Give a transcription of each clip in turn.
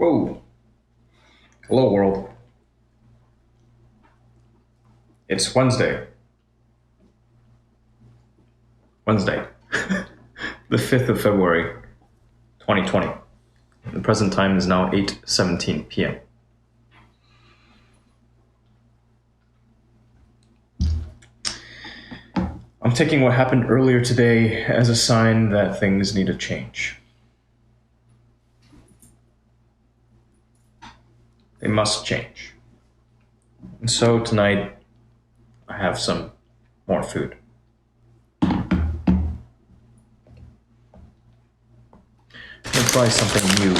Whoa. Hello, world. It's Wednesday. Wednesday. The 5th of February, 2020. The present time is now 8:17 p.m. I'm taking what happened earlier today as a sign that things need to change. They must change. And so tonight, I have some more food. I'm gonna try something new.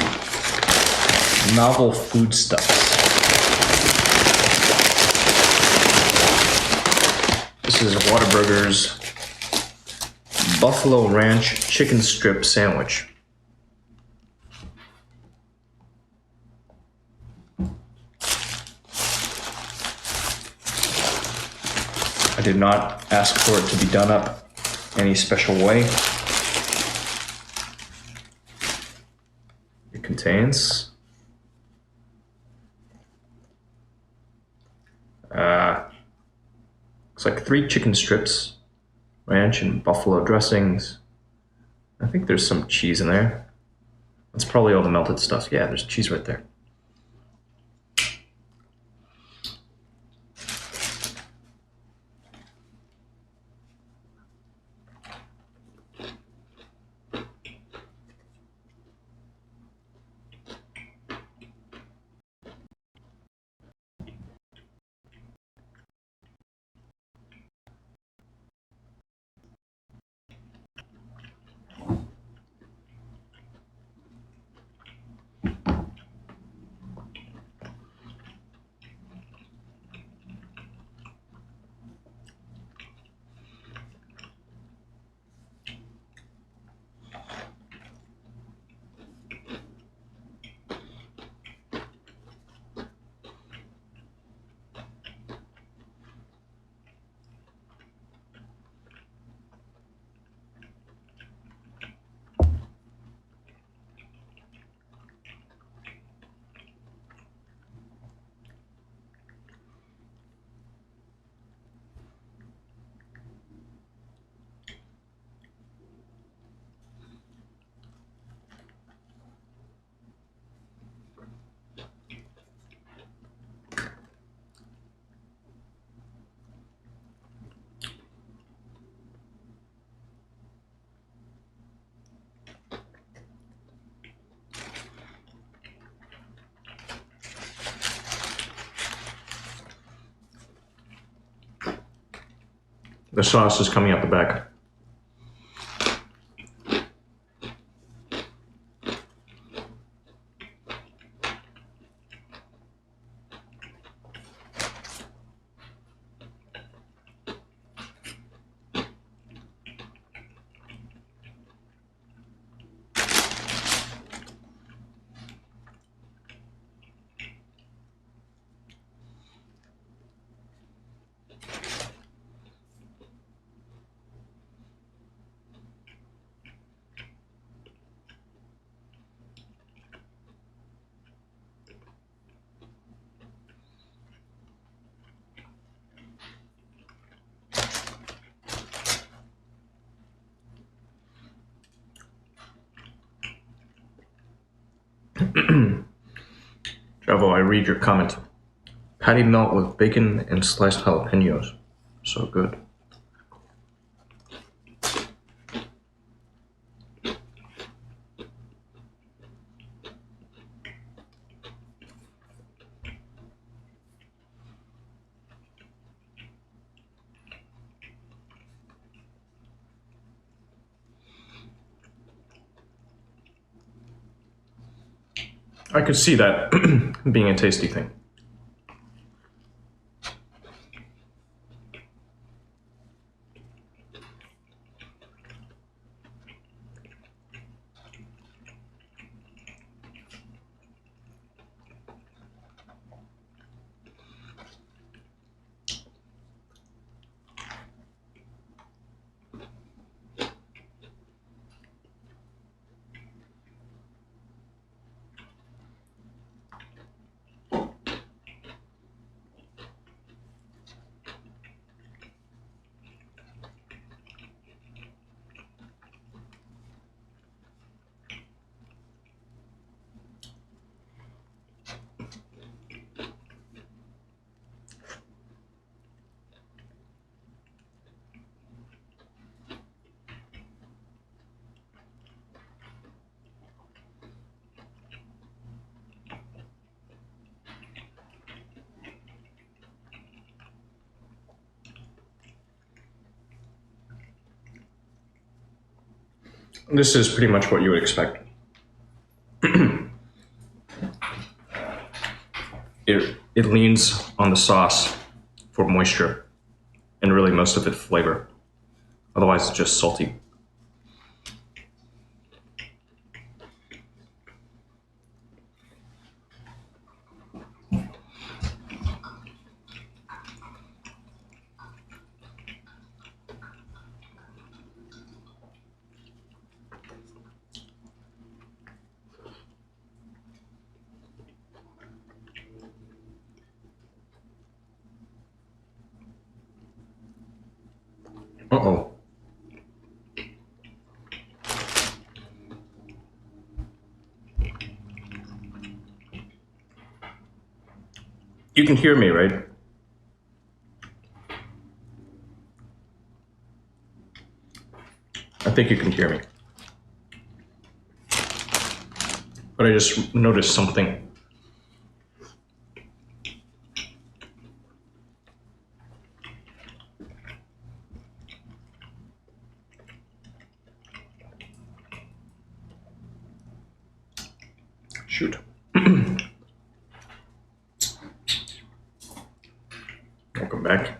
Novel foodstuffs. This is Whataburger's Buffalo Ranch Chicken Strip Sandwich. I did not ask for it to be done up any special way. It contains looks like 3 chicken strips, ranch and buffalo dressings. I think there's some cheese in there. That's probably all the melted stuff. Yeah, there's cheese right there. The sauce is coming out the back. Javo, I read your comment. Patty melt with bacon and sliced jalapenos. So good. I could see that being a tasty thing. This is pretty much what you would expect. It leans on the sauce for moisture and really most of it flavor. Otherwise, it's just salty. Uh-oh. You can hear me, right? I think you can hear me. But I just noticed something. Shoot. Welcome back.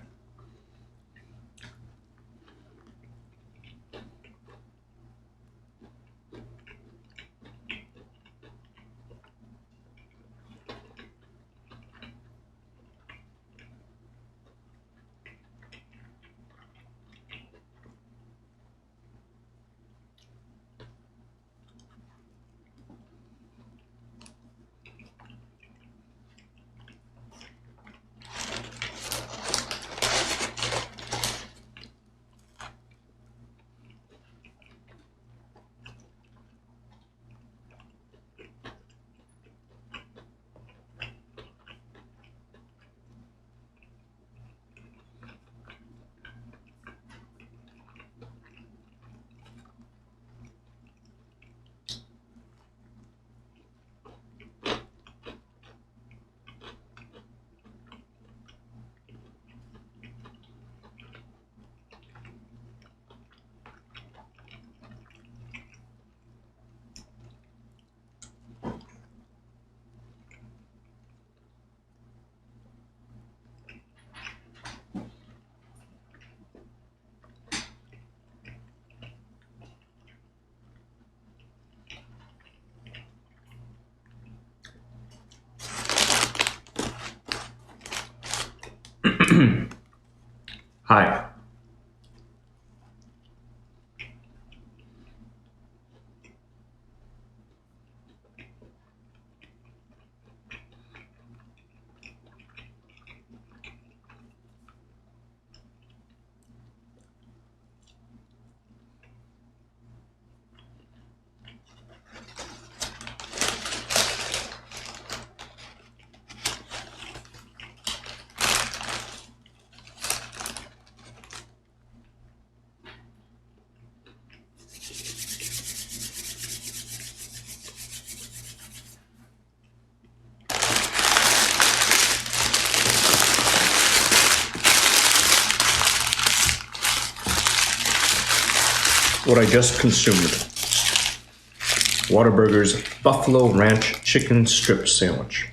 Hi. What I just consumed. Whataburger's Buffalo Ranch Chicken Strip Sandwich.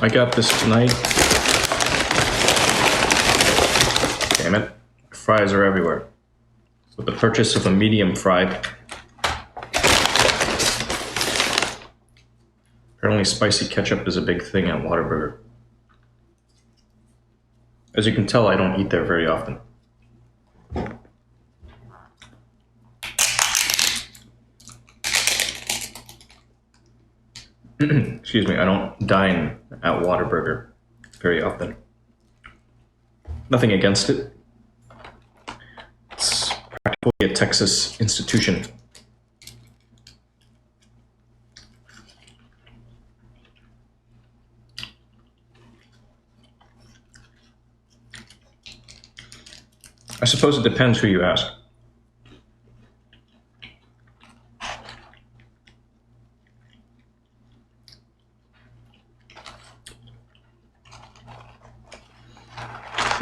I got this tonight. Damn it. Fries are everywhere. With the purchase of a medium fry. Apparently spicy ketchup is a big thing at Whataburger. As you can tell, I don't eat there very often. Excuse me, I don't dine at Whataburger very often. Nothing against it. It's practically a Texas institution. I suppose it depends who you ask.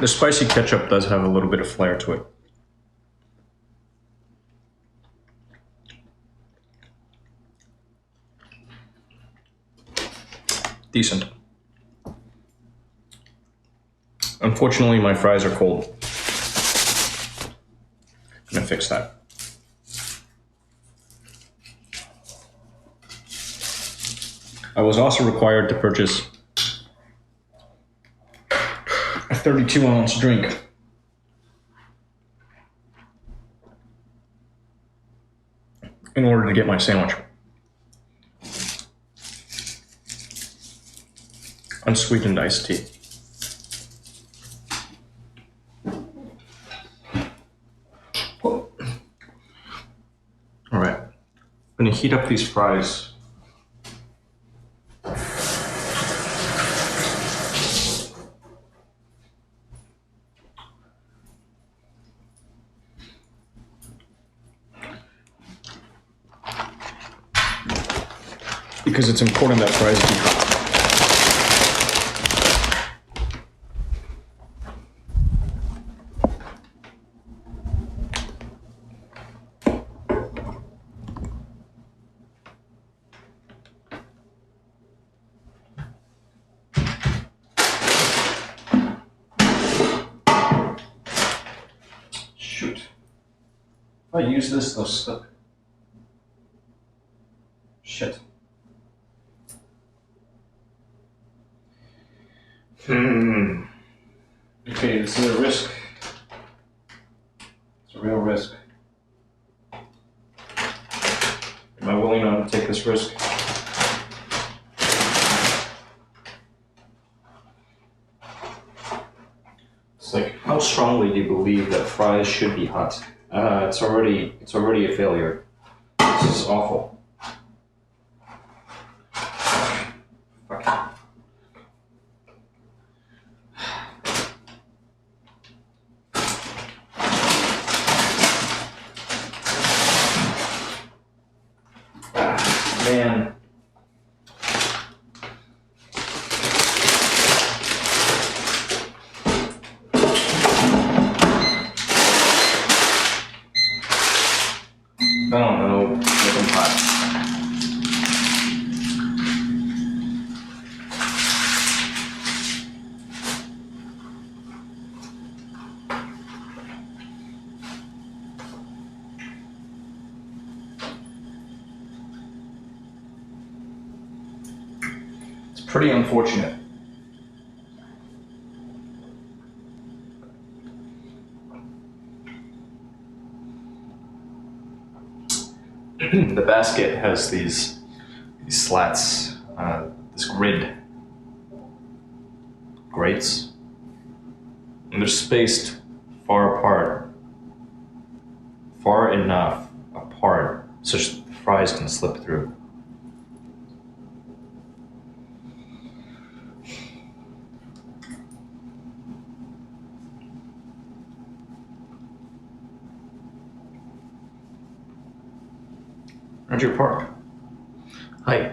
The spicy ketchup does have a little bit of flair to it. Decent. Unfortunately, my fries are cold. I'm gonna fix that. I was also required to purchase a 32-ounce drink. In order to get my sandwich. Unsweetened iced tea. All right, I'm gonna heat up these fries. Because it's important that fries be hot. Shoot. If I use this, they'll stick. Shit. Okay, this is a risk. It's a real risk. Am I willing to take this risk? It's like, how strongly do you believe that fries should be hot? It's already a failure. This is awful. Fuck. Man. I don't know. Make them hot. It's pretty unfortunate. The basket has these slats, this grates, and they're spaced far apart, far enough apart such that the fries can slip through. Roger Park. Hi.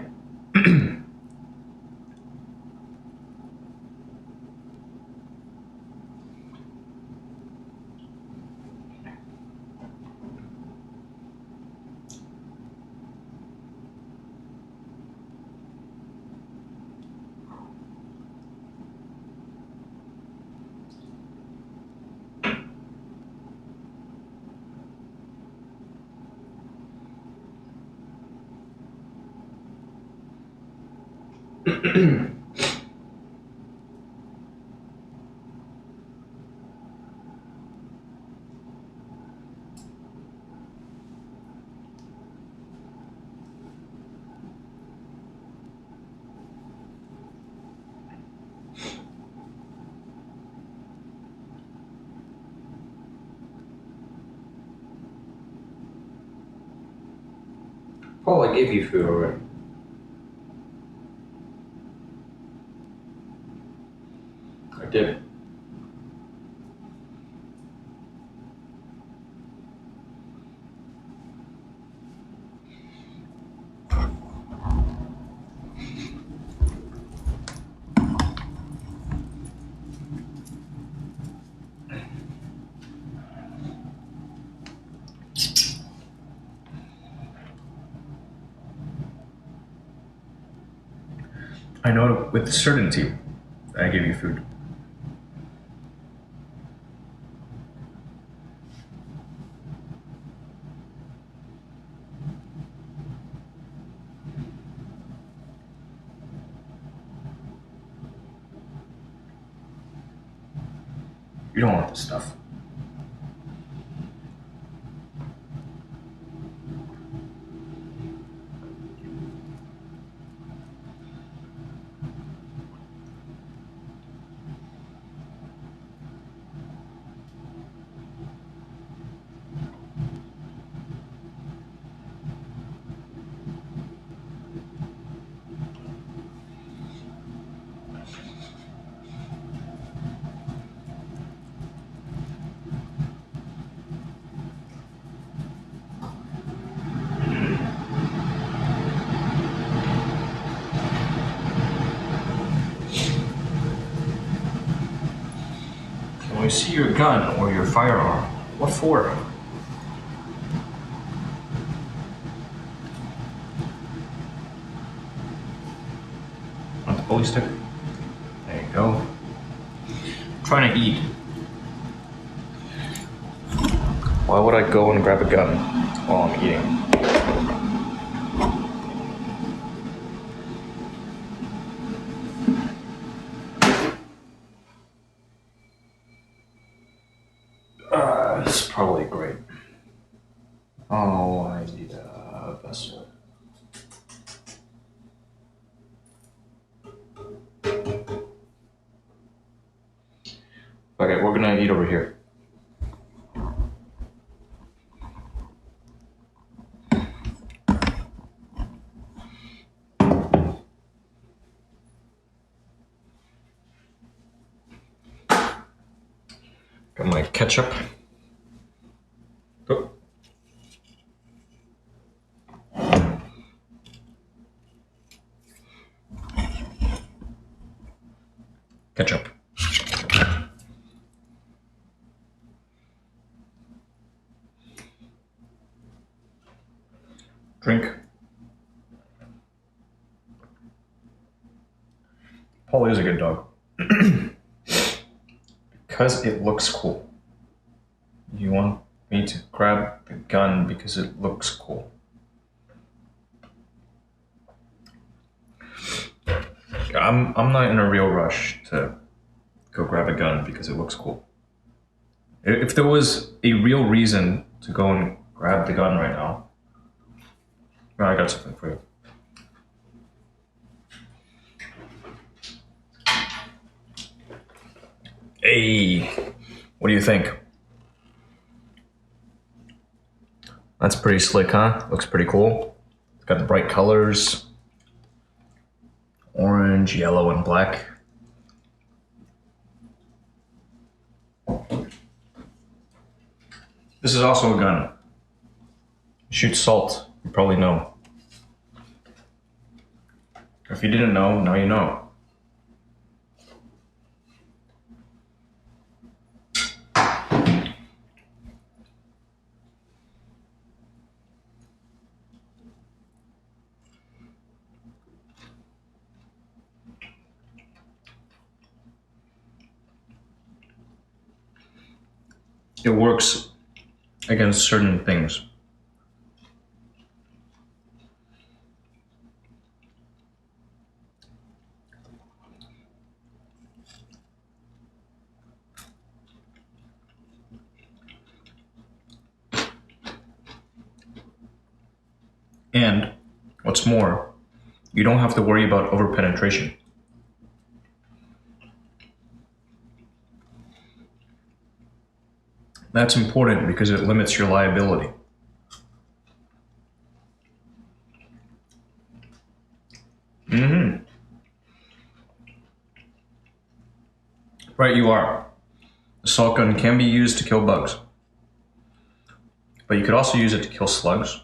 Paul, I gave you food already. I did. I know with certainty that I gave you food. You don't want this stuff. Can we see your gun or your firearm? What for? Want the bully stick? There you go. I'm trying to eat. Why would I go and grab a gun while I'm eating? This is probably great. Oh, I need a vessel. Okay, we're gonna eat over here. Got my ketchup. Oh. Ketchup. Drink. Polly is a good dog. Because it looks cool. You want me to grab the gun because it looks cool. I'm not in a real rush to go grab a gun because it looks cool. If there was a real reason to go and grab the gun right now, well, I got something for you. Hey, what do you think? That's pretty slick, huh? Looks pretty cool. It's got the bright colors. Orange, yellow, and black. This is also a gun. It shoots salt. You probably know. If you didn't know, now you know. It works against certain things. And what's more, you don't have to worry about overpenetration. That's important because it limits your liability. Right, you are. The salt gun can be used to kill bugs, but you could also use it to kill slugs.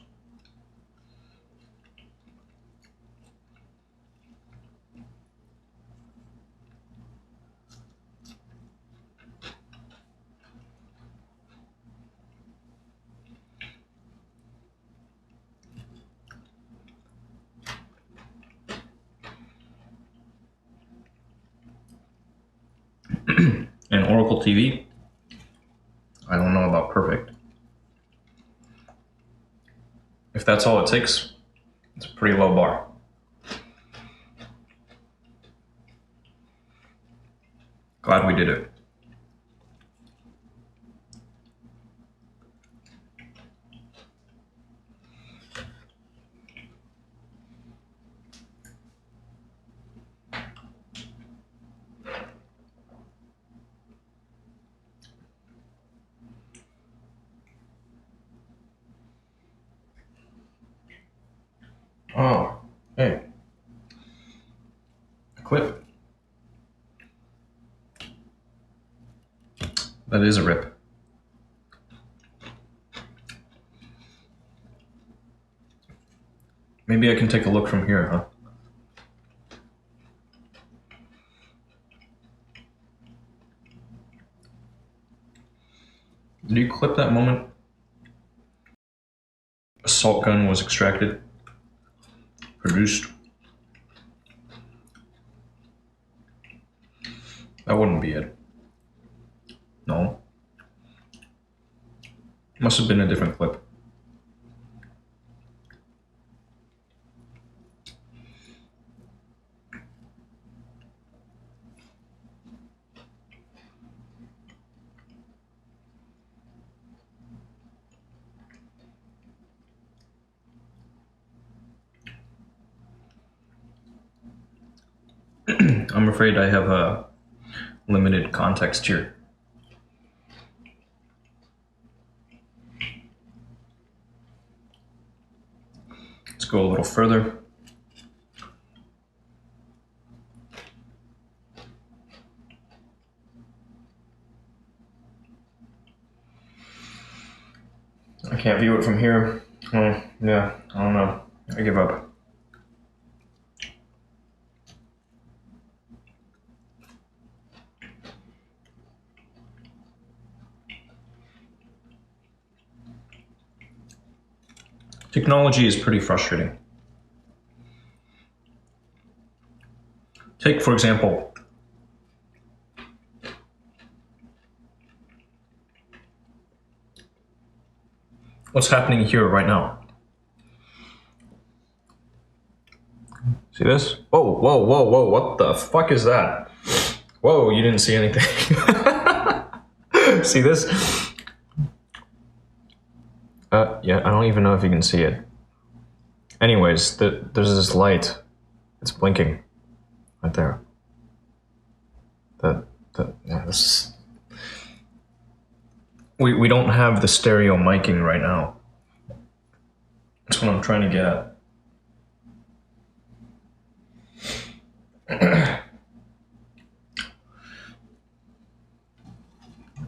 And Oracle TV, I don't know about perfect. If that's all it takes, it's a pretty low bar. Glad we did it. Oh, hey. A clip. That is a rip. Maybe I can take a look from here, huh? Did you clip that moment? Assault gun was extracted, produced. That wouldn't be it. No. Must have been a different clip. I'm afraid I have a limited context here. Let's go a little further. I can't view it from here. Oh, yeah, I don't know. I give up. Technology is pretty frustrating. Take, for example, what's happening here right now. See this? Whoa, whoa, whoa, whoa, what the fuck is that? Whoa, you didn't see anything. See this? Yeah, I don't even know if you can see it. Anyways, there's this light. It's blinking. Right there. Yeah, this. We don't have the stereo miking right now. That's what I'm trying to get at.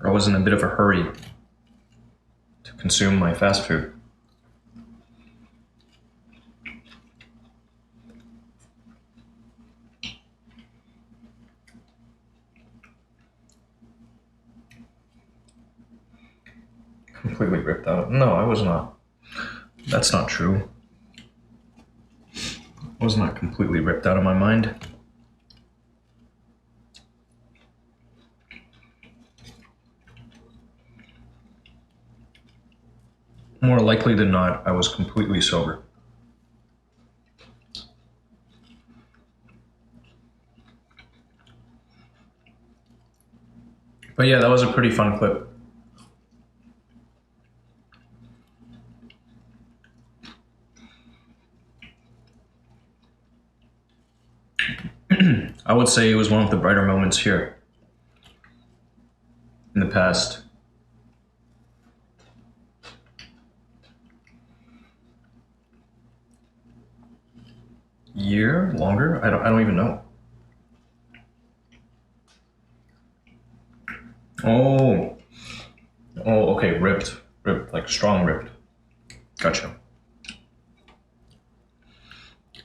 I was in a bit of a hurry to consume my fast food. Completely ripped out. No, I was not. That's not true. I was not completely ripped out of my mind. More likely than not, I was completely sober. But yeah, that was a pretty fun clip. I would say it was one of the brighter moments here in the past year, longer. I don't even know. Oh, okay, ripped, like strong ripped. Gotcha.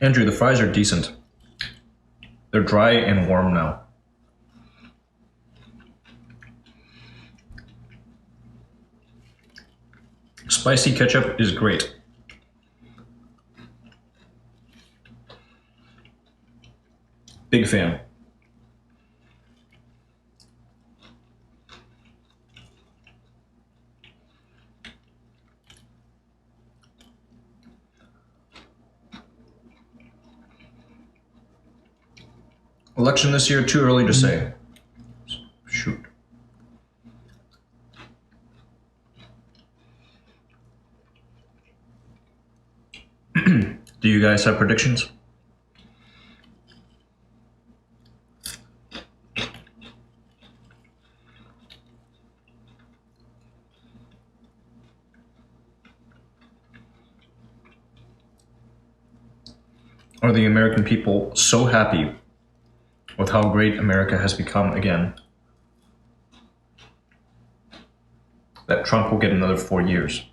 Andrew, the fries are decent. They're dry and warm now. Spicy ketchup is great. Big fan. Election this year, too early to say. Shoot. Do you guys have predictions? Are the American people so happy with how great America has become again that Trump will get another 4 years?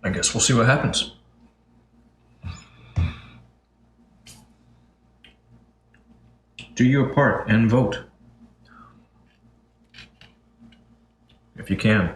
I guess we'll see what happens. Do your part and vote. If you can.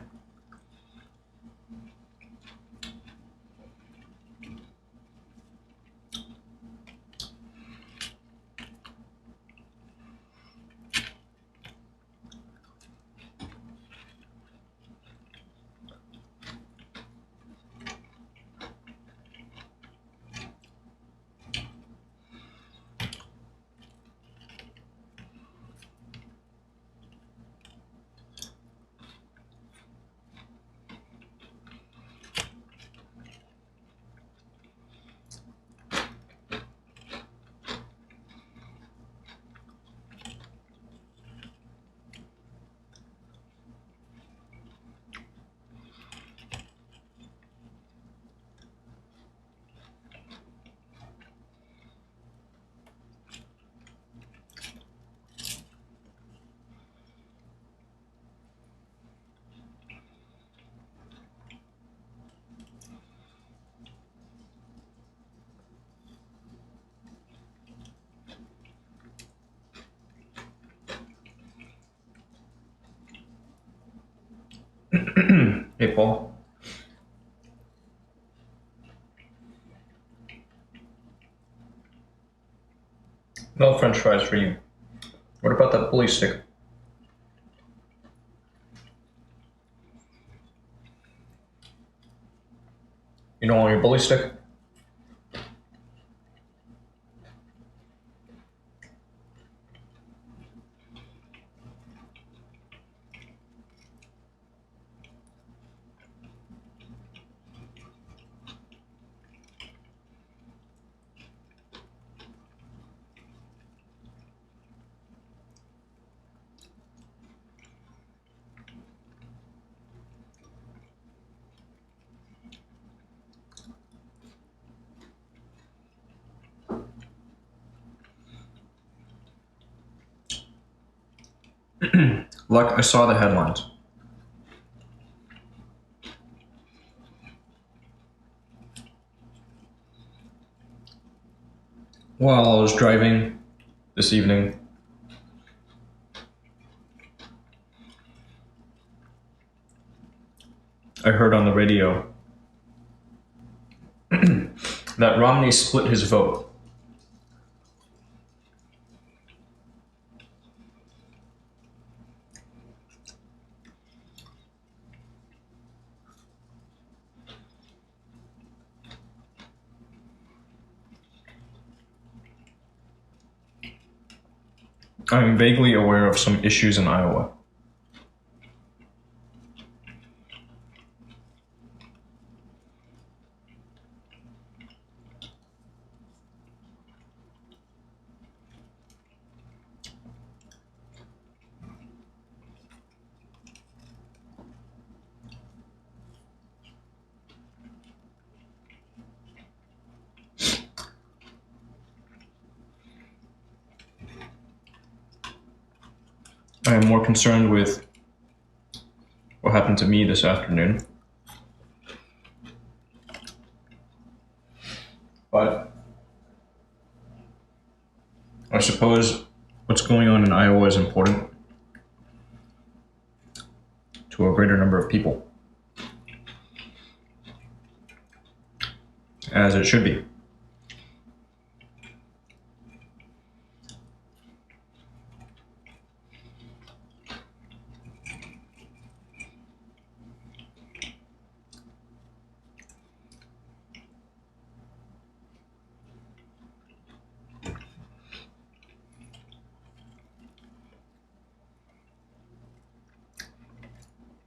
Hey, Paul. No French fries for you. What about that bully stick? You don't want your bully stick? Luck, I saw the headlines. While I was driving this evening, I heard on the radio that Romney split his vote. I'm vaguely aware of some issues in Iowa. I am more concerned with what happened to me this afternoon. But I suppose what's going on in Iowa is important to a greater number of people. as it should be.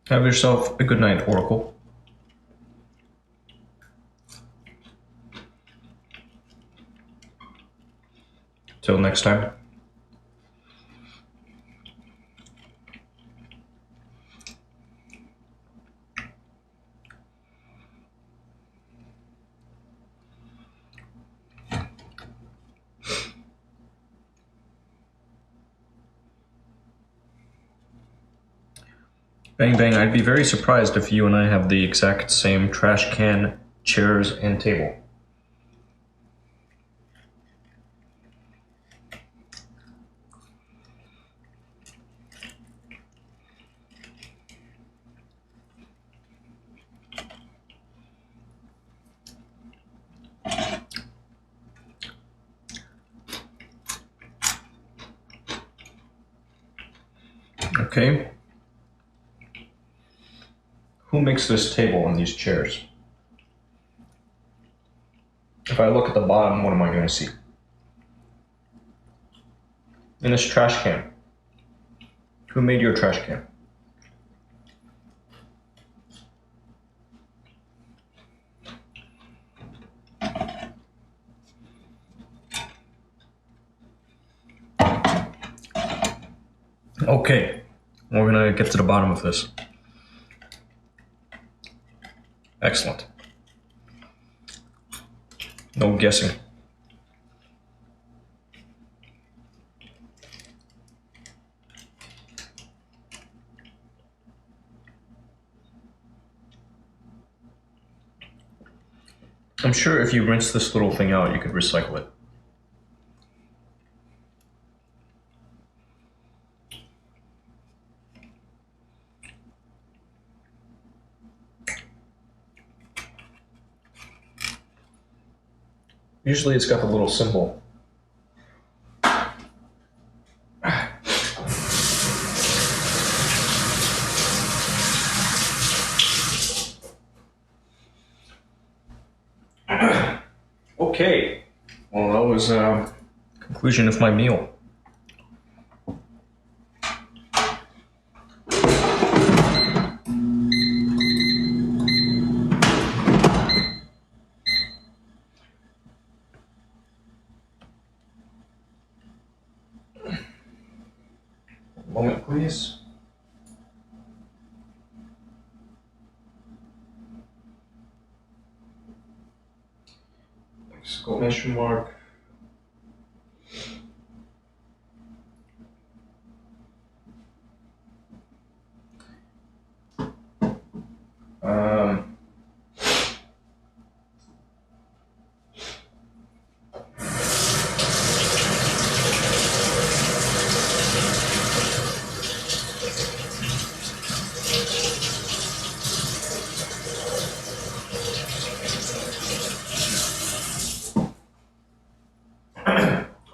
Have yourself a good night, Oracle. Till next time. Bang bang, I'd be very surprised if you and I have the exact same trash can, chairs, and table. Okay. Who makes this table and these chairs? If I look at the bottom, what am I going to see? In this trash can. Who made your trash can? Okay, we're gonna get to the bottom of this. Excellent. No guessing. I'm sure if you rinse this little thing out, you could recycle it. Usually it's got the little symbol. Okay, well that was conclusion of my meal. Moment, please. Exclamation mark. Um,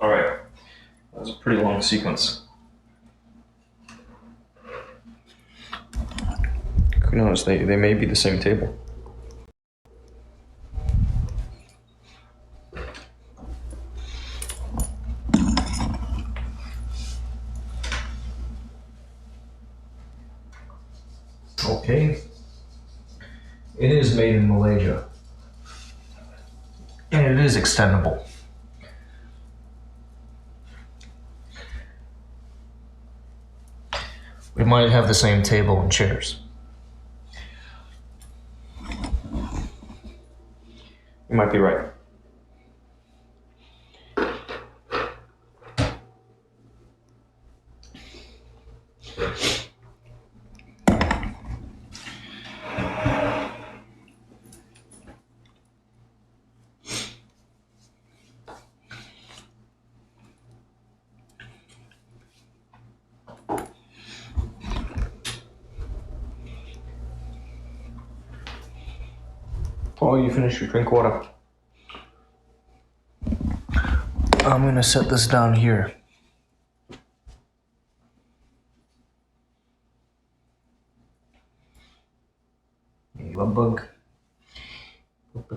all right, that was a pretty long sequence. Who knows? They may be the same table. Okay. It is made in Malaysia. And it is extendable. We might have the same table and chairs. You might be right. Paul, you finished your drink water. I'm gonna set this down here. Love bug. Get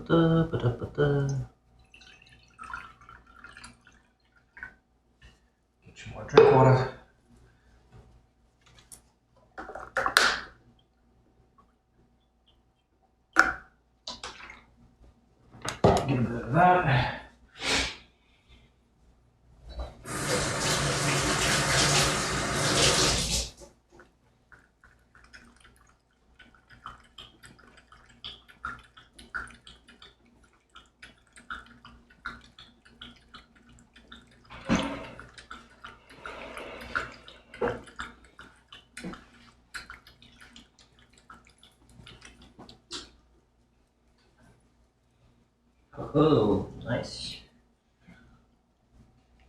you more drink water. Get a bit of that. Oh, nice.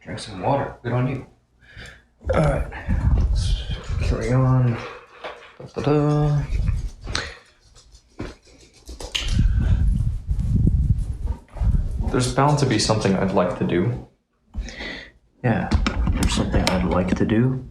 Drink some water. Good on you. Alright, let's carry on. Da-da-da. There's bound to be something I'd like to do. Yeah, there's something I'd like to do.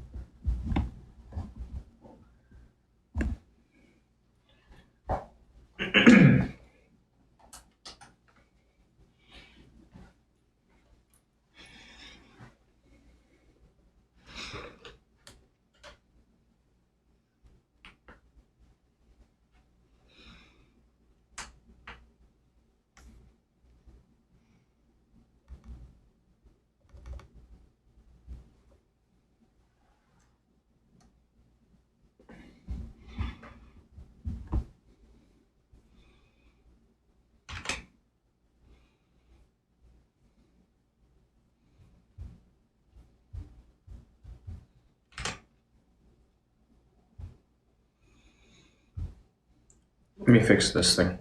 Let me fix this thing.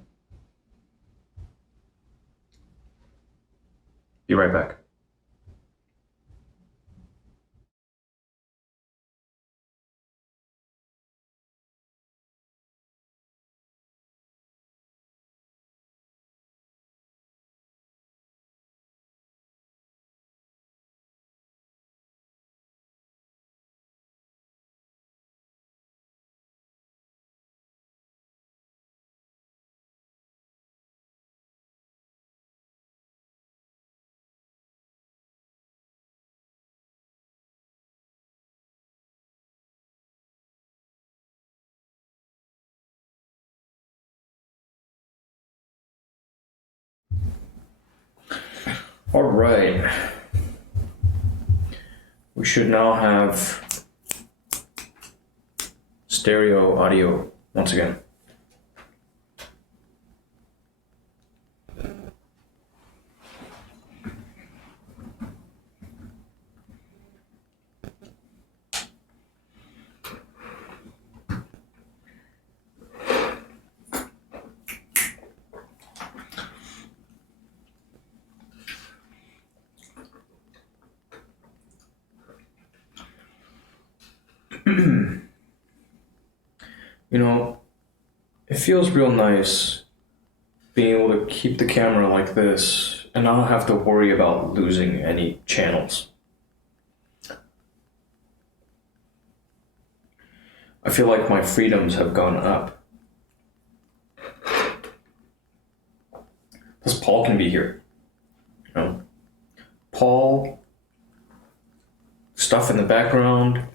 Be right back. All right. We should now have stereo audio once again. You know, it feels real nice being able to keep the camera like this and not have to worry about losing any channels. I feel like my freedoms have gone up. Plus, Paul can be here. You know, Paul, stuff in the background.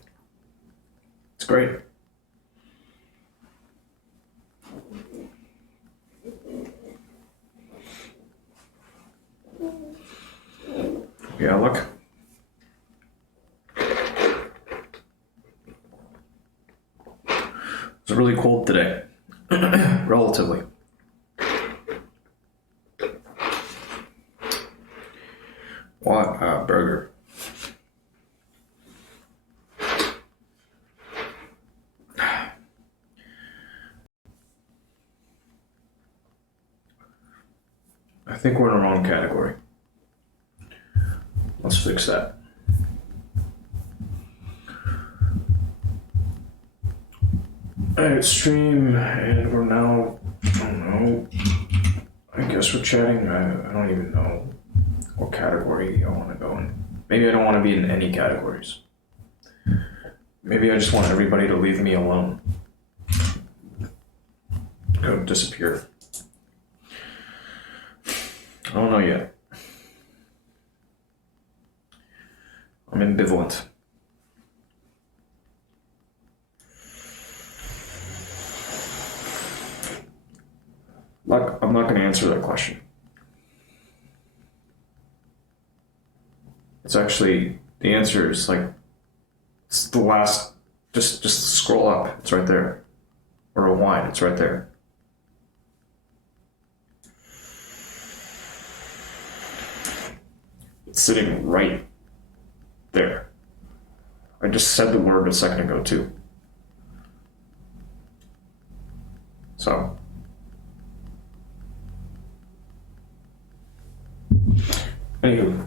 It's great. Yeah, look. It's really cold today, relatively. What a burger. I think we're in the wrong category. Let's fix that. Alright, stream, and we're now, I don't know, I guess we're chatting, I don't even know. what category I want to go in. Maybe I don't want to be in any categories. Maybe I just want everybody to leave me alone. Go disappear. I don't know yet. I'm ambivalent. I'm not going to answer that question. It's actually, the answer is like, it's the last, just scroll up, it's right there. Or rewind, it's right there. It's sitting right there. I just said the word a second ago too. So. Anywho.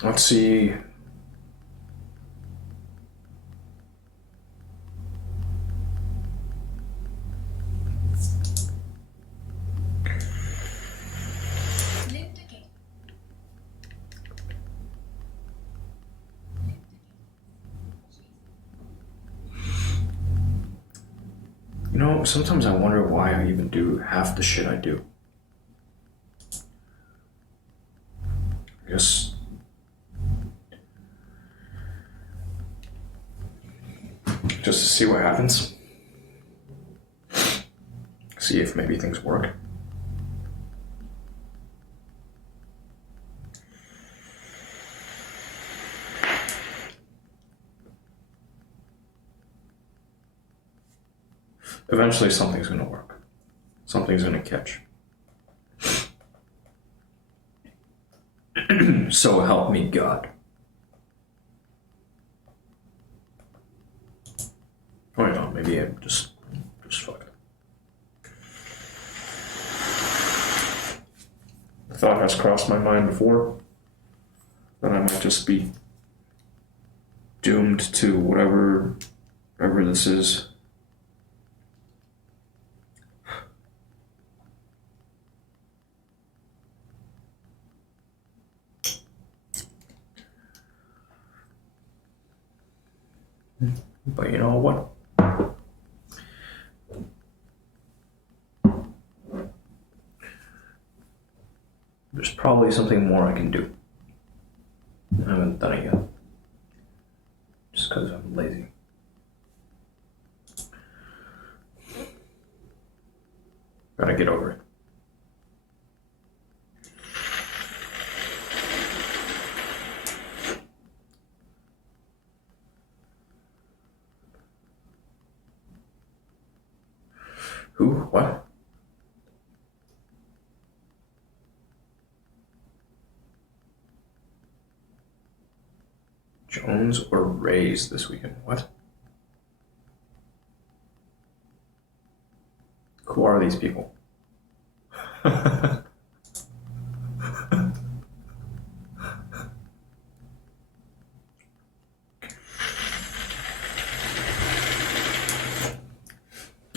Let's see. You know, sometimes I wonder why I even do half the shit I do. Just to see what happens. See if maybe things work. Eventually something's going to work. Something's going to catch. So help me God. Oh no, maybe I'm just fucked. The thought has crossed my mind before that I might just be doomed to whatever this is. But you know what? There's probably something more I can do. I haven't done it yet. Just because I'm lazy. Gotta get over it. Who? What? Jones or Rays this weekend? What? Who are these people? I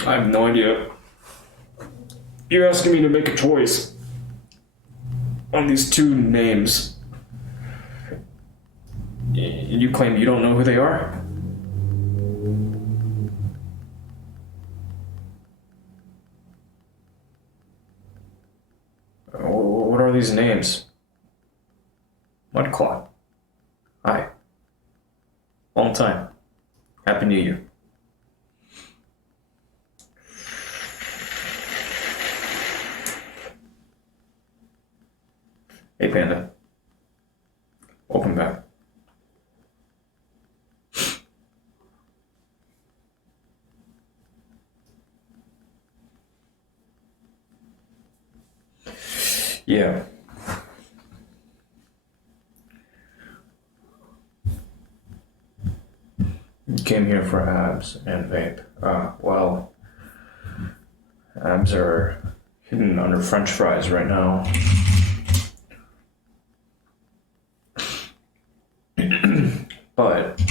have no idea. You're asking me to make a choice on these two names. You claim you don't know who they are? What are these names? Mudclaw. Hi. Long time. Happy New Year. Hey Panda, welcome back. Yeah. You came here for abs and vape. Well, abs are hidden under French fries right now. But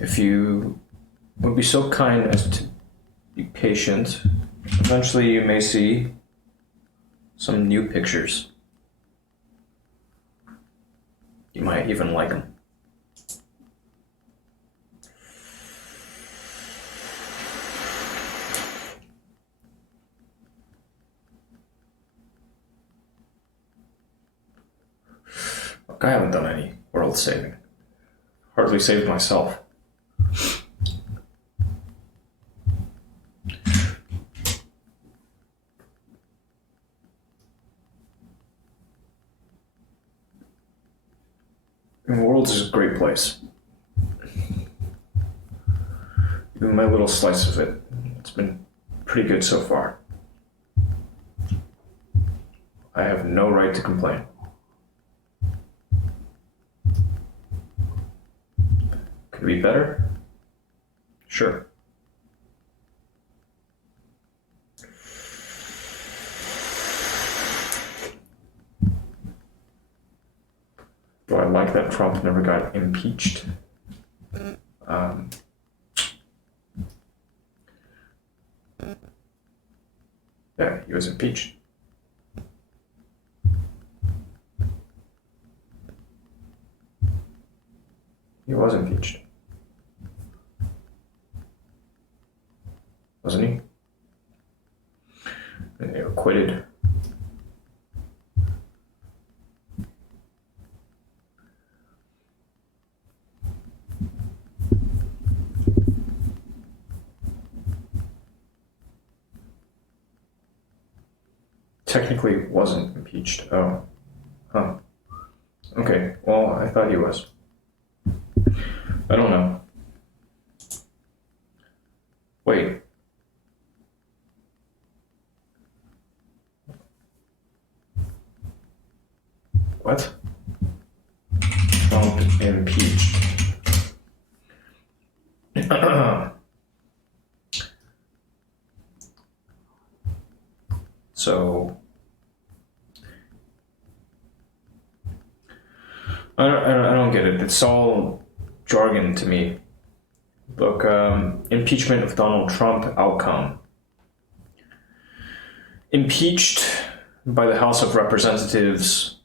If you would be so kind as to be patient, eventually you may see some new pictures. You might even like them. Look, I haven't done any world saving. Hardly saved myself. And the world is a great place. Even my little slice of it, it's been pretty good so far. I have no right to complain. Could it be better? Sure. Do I like that Trump never got impeached? Yeah, he was impeached. He was impeached. Wasn't he? And they were acquitted. Technically wasn't impeached. Oh. Huh. Okay, well, I thought he was. I don't know. Wait. What? Trump impeached. So, I don't get it. It's all jargon to me. Look, impeachment of Donald Trump outcome. Impeached by the House of Representatives,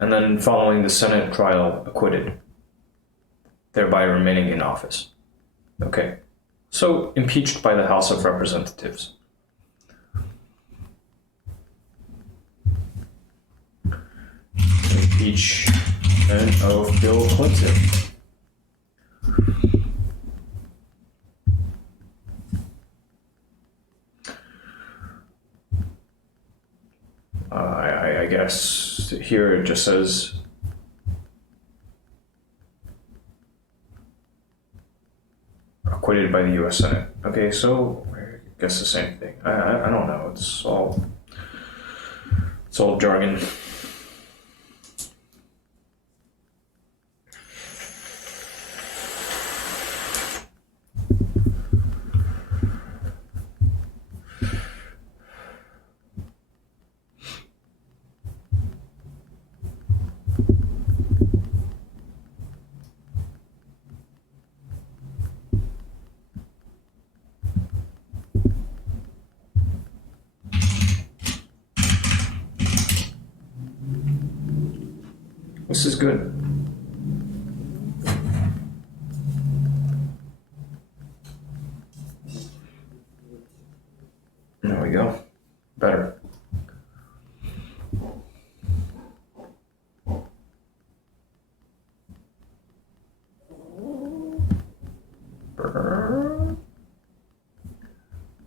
and then following the Senate trial, acquitted, thereby remaining in office. Okay, so impeached by the House of Representatives. Impeachment of Bill Clinton. I guess here it just says acquitted by the U.S. Senate. Okay, so I guess the same thing. I don't know. It's all jargon. This is good. There we go. Better.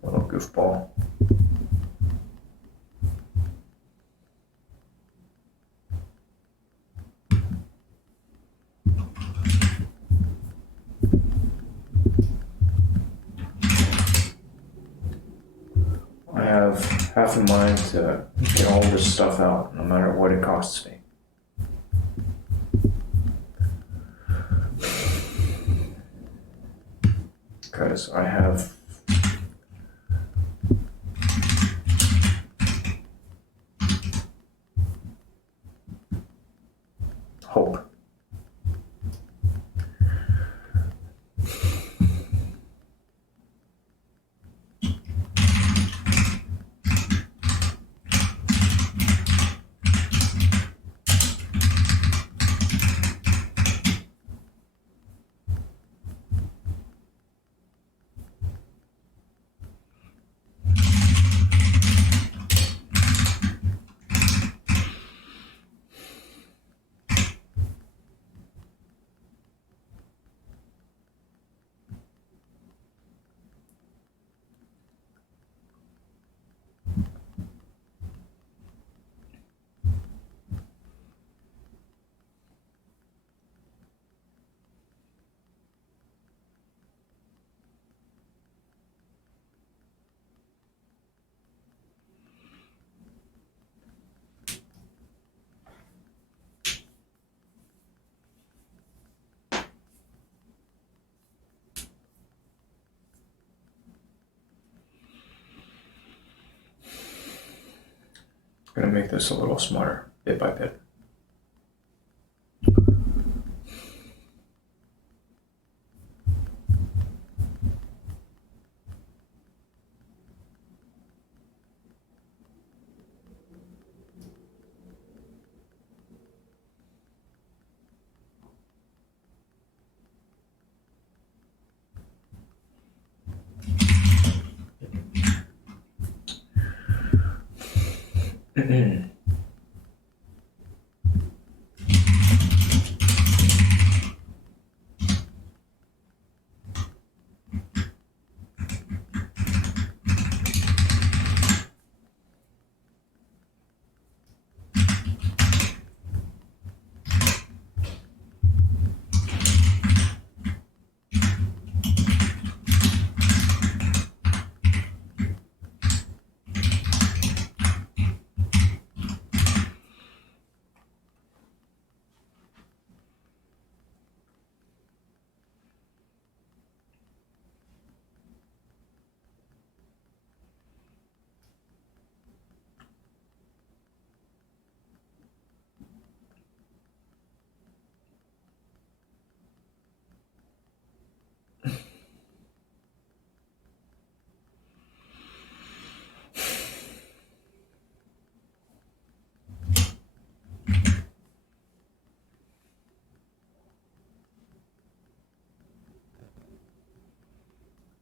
Little goofball. I have half a mind to get all this stuff out, no matter what it costs me. Because I have hope. I'm going to make this a little smarter, bit by bit.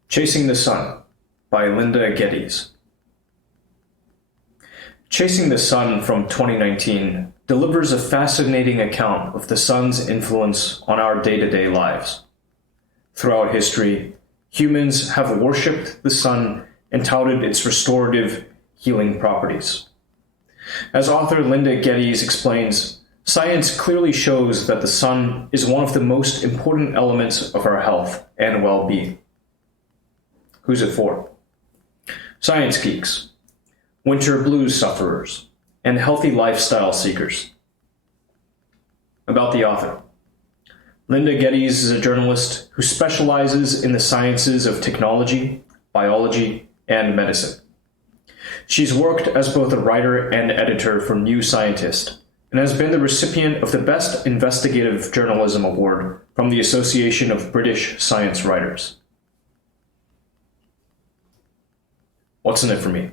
Chasing the Sun by Linda Geddes. Chasing the Sun from 2019 delivers a fascinating account of the sun's influence on our day-to-day lives. Throughout history, humans have worshipped the sun and touted its restorative, healing properties. As author Linda Geddes explains, science clearly shows that the sun is one of the most important elements of our health and well-being. Who's it for? Science geeks, winter blues sufferers, and healthy lifestyle seekers. About the author. Linda Geddes is a journalist who specializes in the sciences of technology, biology, and medicine. She's worked as both a writer and editor for New Scientist, and has been the recipient of the Best Investigative Journalism Award from the Association of British Science Writers. What's in it for me?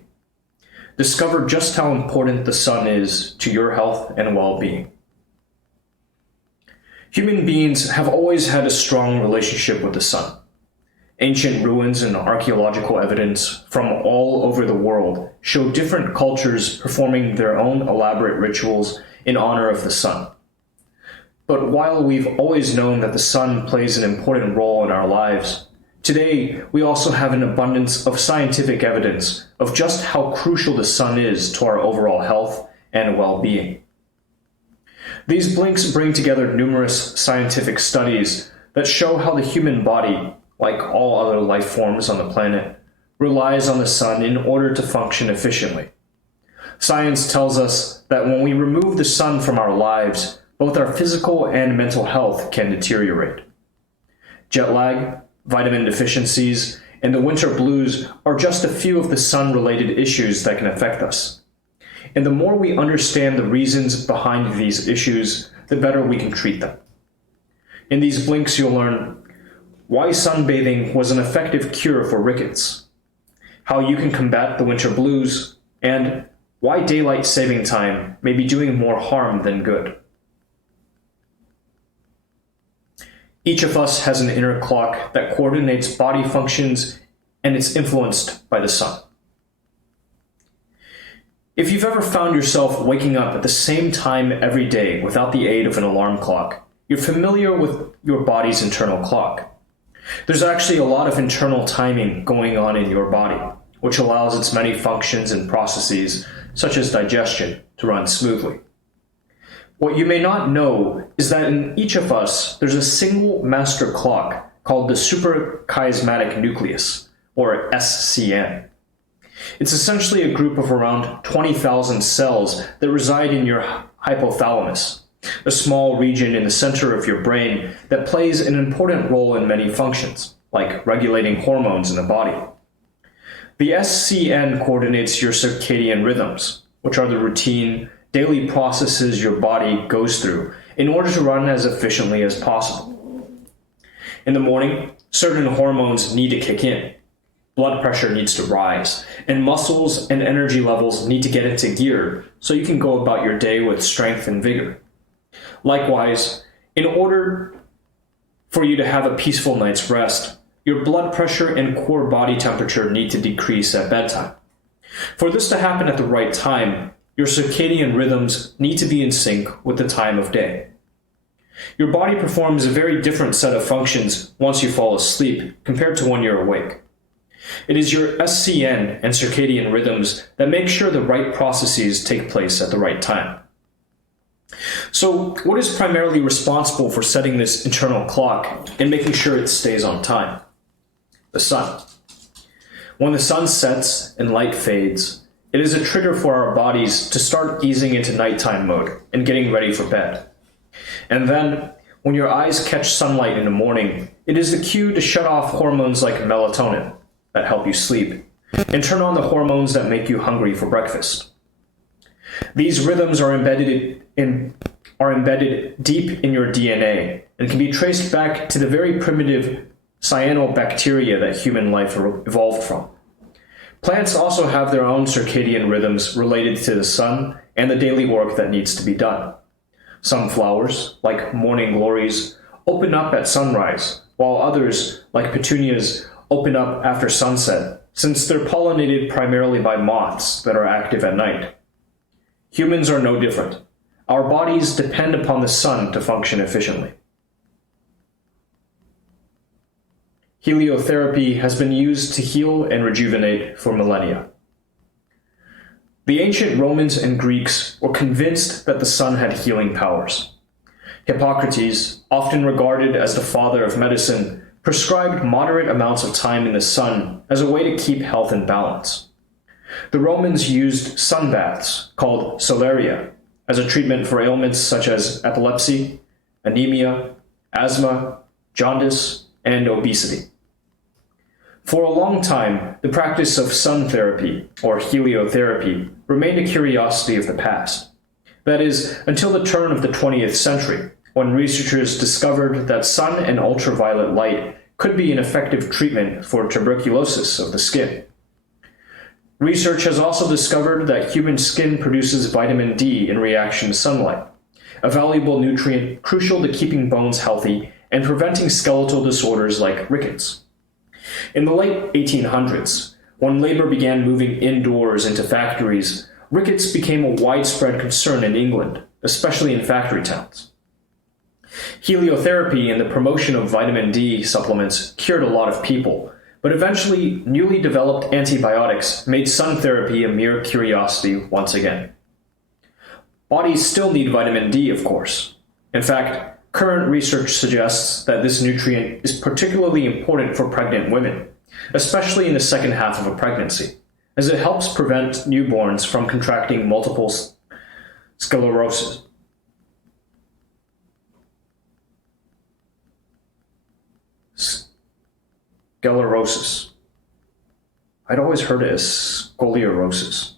Discover just how important the sun is to your health and well-being. Human beings have always had a strong relationship with the sun. Ancient ruins and archaeological evidence from all over the world show different cultures performing their own elaborate rituals in honor of the sun. But while we've always known that the sun plays an important role in our lives, today, we also have an abundance of scientific evidence of just how crucial the sun is to our overall health and well-being. These blinks bring together numerous scientific studies that show how the human body, like all other life forms on the planet, relies on the sun in order to function efficiently. Science tells us that when we remove the sun from our lives, both our physical and mental health can deteriorate. Jet lag, vitamin deficiencies, and the winter blues are just a few of the sun-related issues that can affect us. And the more we understand the reasons behind these issues, the better we can treat them. In these blinks, you'll learn why sunbathing was an effective cure for rickets, how you can combat the winter blues, and why daylight saving time may be doing more harm than good. Each of us has an inner clock that coordinates body functions, and it's influenced by the sun. If you've ever found yourself waking up at the same time every day without the aid of an alarm clock, you're familiar with your body's internal clock. There's actually a lot of internal timing going on in your body, which allows its many functions and processes, such as digestion, to run smoothly. What you may not know is that in each of us, there's a single master clock called the suprachiasmatic nucleus, or SCN. It's essentially a group of around 20,000 cells that reside in your hypothalamus, a small region in the center of your brain that plays an important role in many functions, like regulating hormones in the body. The SCN coordinates your circadian rhythms, which are the routine, daily processes your body goes through in order to run as efficiently as possible. In the morning, certain hormones need to kick in. Blood pressure needs to rise, and muscles and energy levels need to get into gear so you can go about your day with strength and vigor. Likewise, in order for you to have a peaceful night's rest, your blood pressure and core body temperature need to decrease at bedtime. For this to happen at the right time, your circadian rhythms need to be in sync with the time of day. Your body performs a very different set of functions once you fall asleep compared to when you're awake. It is your SCN and circadian rhythms that make sure the right processes take place at the right time. So, what is primarily responsible for setting this internal clock and making sure it stays on time? The sun. When the sun sets and light fades, it is a trigger for our bodies to start easing into nighttime mode and getting ready for bed. And then, when your eyes catch sunlight in the morning, it is the cue to shut off hormones like melatonin that help you sleep and turn on the hormones that make you hungry for breakfast. These rhythms are embedded deep in your DNA and can be traced back to the very primitive cyanobacteria that human life evolved from. Plants also have their own circadian rhythms related to the sun and the daily work that needs to be done. Some flowers, like morning glories, open up at sunrise, while others, like petunias, open up after sunset, since they're pollinated primarily by moths that are active at night. Humans are no different. Our bodies depend upon the sun to function efficiently. Heliotherapy has been used to heal and rejuvenate for millennia. The ancient Romans and Greeks were convinced that the sun had healing powers. Hippocrates, often regarded as the father of medicine, prescribed moderate amounts of time in the sun as a way to keep health in balance. The Romans used sun baths, called solaria, as a treatment for ailments such as epilepsy, anemia, asthma, jaundice, and obesity. For a long time, the practice of sun therapy, or heliotherapy, remained a curiosity of the past. That is, until the turn of the 20th century, when researchers discovered that sun and ultraviolet light could be an effective treatment for tuberculosis of the skin. Research has also discovered that human skin produces vitamin D in reaction to sunlight, a valuable nutrient crucial to keeping bones healthy and preventing skeletal disorders like rickets. In the late 1800s, when labor began moving indoors into factories, rickets became a widespread concern in England, especially in factory towns. Heliotherapy and the promotion of vitamin D supplements cured a lot of people, but eventually newly developed antibiotics made sun therapy a mere curiosity once again. Bodies still need vitamin D, of course. In fact, current research suggests that this nutrient is particularly important for pregnant women, especially in the second half of a pregnancy, as it helps prevent newborns from contracting multiple sclerosis. Sclerosis. I'd always heard it as scoliosis.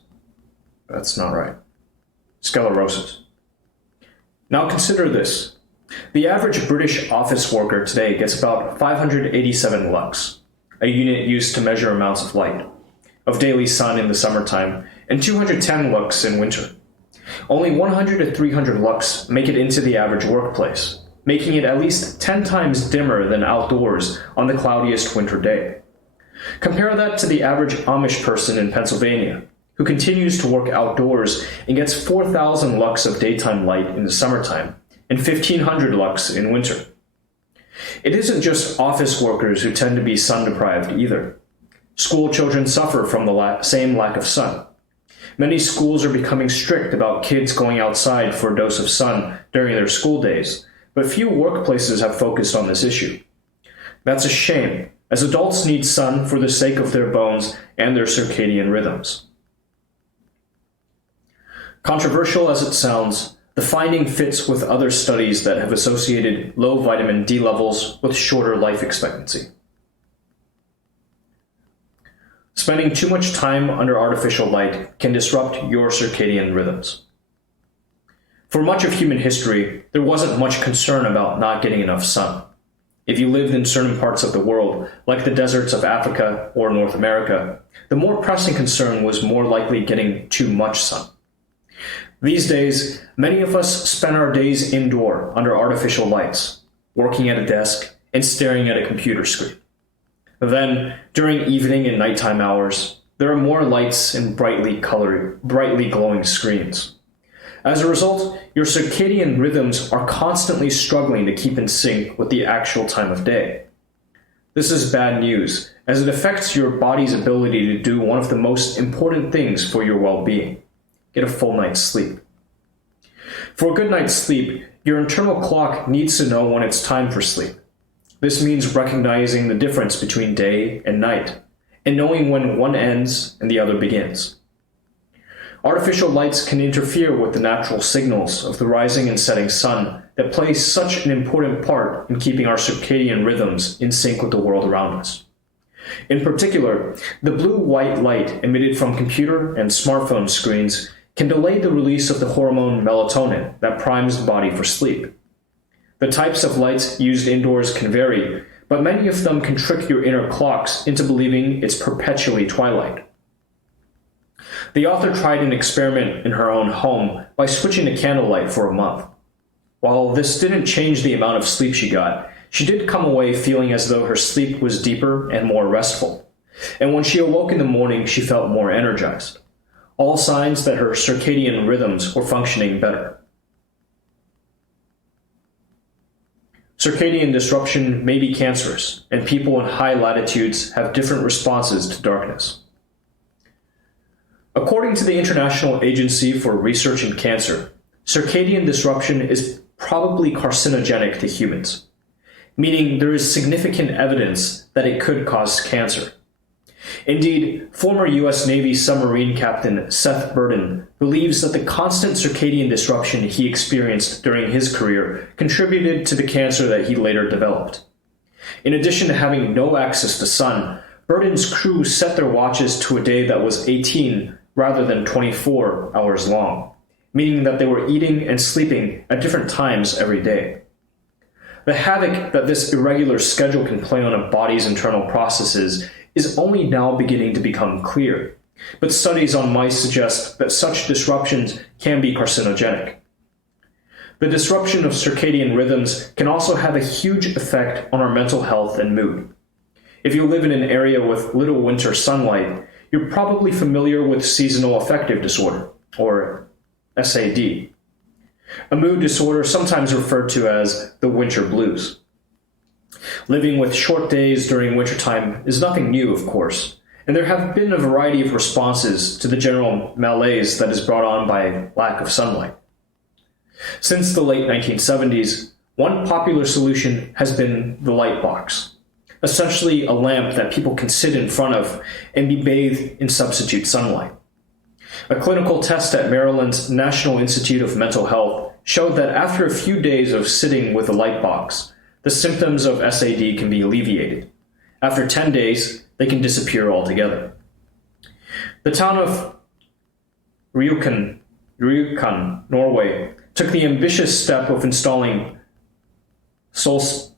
That's not right. Sclerosis. Now consider this. The average British office worker today gets about 587 lux, a unit used to measure amounts of light, of daily sun in the summertime, and 210 lux in winter. Only 100 to 300 lux make it into the average workplace, making it at least 10 times dimmer than outdoors on the cloudiest winter day. Compare that to the average Amish person in Pennsylvania, who continues to work outdoors and gets 4,000 lux of daytime light in the summertime and 1,500 lux in winter. It isn't just office workers who tend to be sun-deprived either. School children suffer from the same lack of sun. Many schools are becoming strict about kids going outside for a dose of sun during their school days, but few workplaces have focused on this issue. That's a shame, as adults need sun for the sake of their bones and their circadian rhythms. Controversial as it sounds, the finding fits with other studies that have associated low vitamin D levels with shorter life expectancy. Spending too much time under artificial light can disrupt your circadian rhythms. For much of human history, there wasn't much concern about not getting enough sun. If you lived in certain parts of the world, like the deserts of Africa or North America, the more pressing concern was more likely getting too much sun. These days, many of us spend our days indoor under artificial lights, working at a desk and staring at a computer screen. Then, during evening and nighttime hours, there are more lights and brightly glowing screens. As a result, your circadian rhythms are constantly struggling to keep in sync with the actual time of day. This is bad news, as it affects your body's ability to do one of the most important things for your well-being: get a full night's sleep. For a good night's sleep, your internal clock needs to know when it's time for sleep. This means recognizing the difference between day and night, and knowing when one ends and the other begins. Artificial lights can interfere with the natural signals of the rising and setting sun that play such an important part in keeping our circadian rhythms in sync with the world around us. In particular, the blue-white light emitted from computer and smartphone screens can delay the release of the hormone melatonin that primes the body for sleep. The types of lights used indoors can vary, but many of them can trick your inner clocks into believing it's perpetually twilight. The author tried an experiment in her own home by switching to candlelight for a month. While this didn't change the amount of sleep she got, she did come away feeling as though her sleep was deeper and more restful. And when she awoke in the morning, she felt more energized. All signs that her circadian rhythms were functioning better. Circadian disruption may be cancerous, and people in high latitudes have different responses to darkness. According to the International Agency for Research in Cancer, circadian disruption is probably carcinogenic to humans, meaning there is significant evidence that it could cause cancer. Indeed, former U.S. Navy submarine captain Seth Burden believes that the constant circadian disruption he experienced during his career contributed to the cancer that he later developed. In addition to having no access to sun, Burden's crew set their watches to a day that was 18 rather than 24 hours long, meaning that they were eating and sleeping at different times every day. The havoc that this irregular schedule can play on a body's internal processes is only now beginning to become clear, but studies on mice suggest that such disruptions can be carcinogenic. The disruption of circadian rhythms can also have a huge effect on our mental health and mood. If you live in an area with little winter sunlight, you're probably familiar with seasonal affective disorder, or SAD, a mood disorder sometimes referred to as the winter blues. Living with short days during wintertime is nothing new, of course, and there have been a variety of responses to the general malaise that is brought on by lack of sunlight. Since the late 1970s, one popular solution has been the light box, essentially a lamp that people can sit in front of and be bathed in substitute sunlight. A clinical test at Maryland's National Institute of Mental Health showed that after a few days of sitting with a light box, the symptoms of SAD can be alleviated. After 10 days, they can disappear altogether. The town of Rjukan, Norway, took the ambitious step of installing solspile,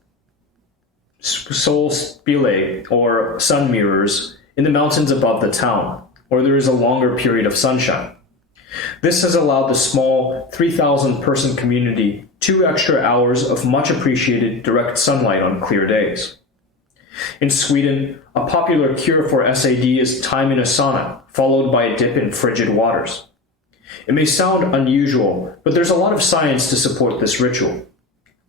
or sun mirrors, in the mountains above the town, where there is a longer period of sunshine. This has allowed the small 3,000-person community 2 extra hours of much appreciated direct sunlight on clear days. In Sweden, a popular cure for SAD is time in a sauna, followed by a dip in frigid waters. It may sound unusual, but there's a lot of science to support this ritual.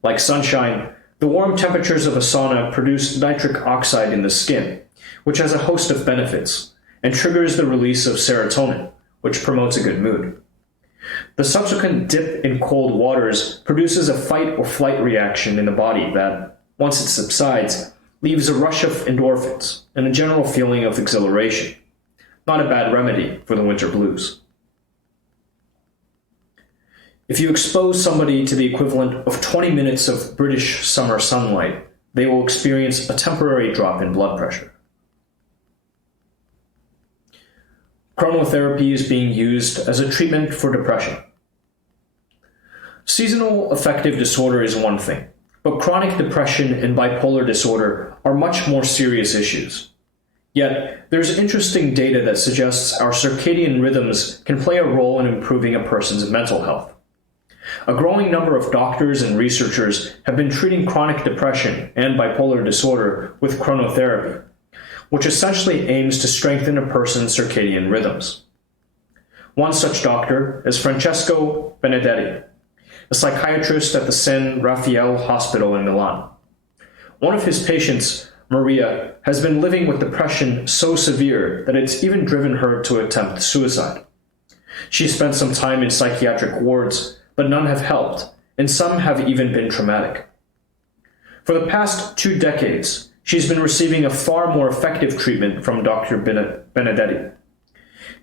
Like sunshine, the warm temperatures of a sauna produce nitric oxide in the skin, which has a host of benefits, and triggers the release of serotonin, which promotes a good mood. The subsequent dip in cold waters produces a fight or flight reaction in the body that, once it subsides, leaves a rush of endorphins and a general feeling of exhilaration. Not a bad remedy for the winter blues. If you expose somebody to the equivalent of 20 minutes of British summer sunlight, they will experience a temporary drop in blood pressure. Chronotherapy is being used as a treatment for depression. Seasonal affective disorder is one thing, but chronic depression and bipolar disorder are much more serious issues. Yet, there's interesting data that suggests our circadian rhythms can play a role in improving a person's mental health. A growing number of doctors and researchers have been treating chronic depression and bipolar disorder with chronotherapy, which essentially aims to strengthen a person's circadian rhythms. One such doctor is Francesco Benedetti, a psychiatrist at the San Raffaele Hospital in Milan. One of his patients, Maria, has been living with depression so severe that it's even driven her to attempt suicide. She spent some time in psychiatric wards, but none have helped, and some have even been traumatic. For the past 2 decades, she's been receiving a far more effective treatment from Dr. Benedetti.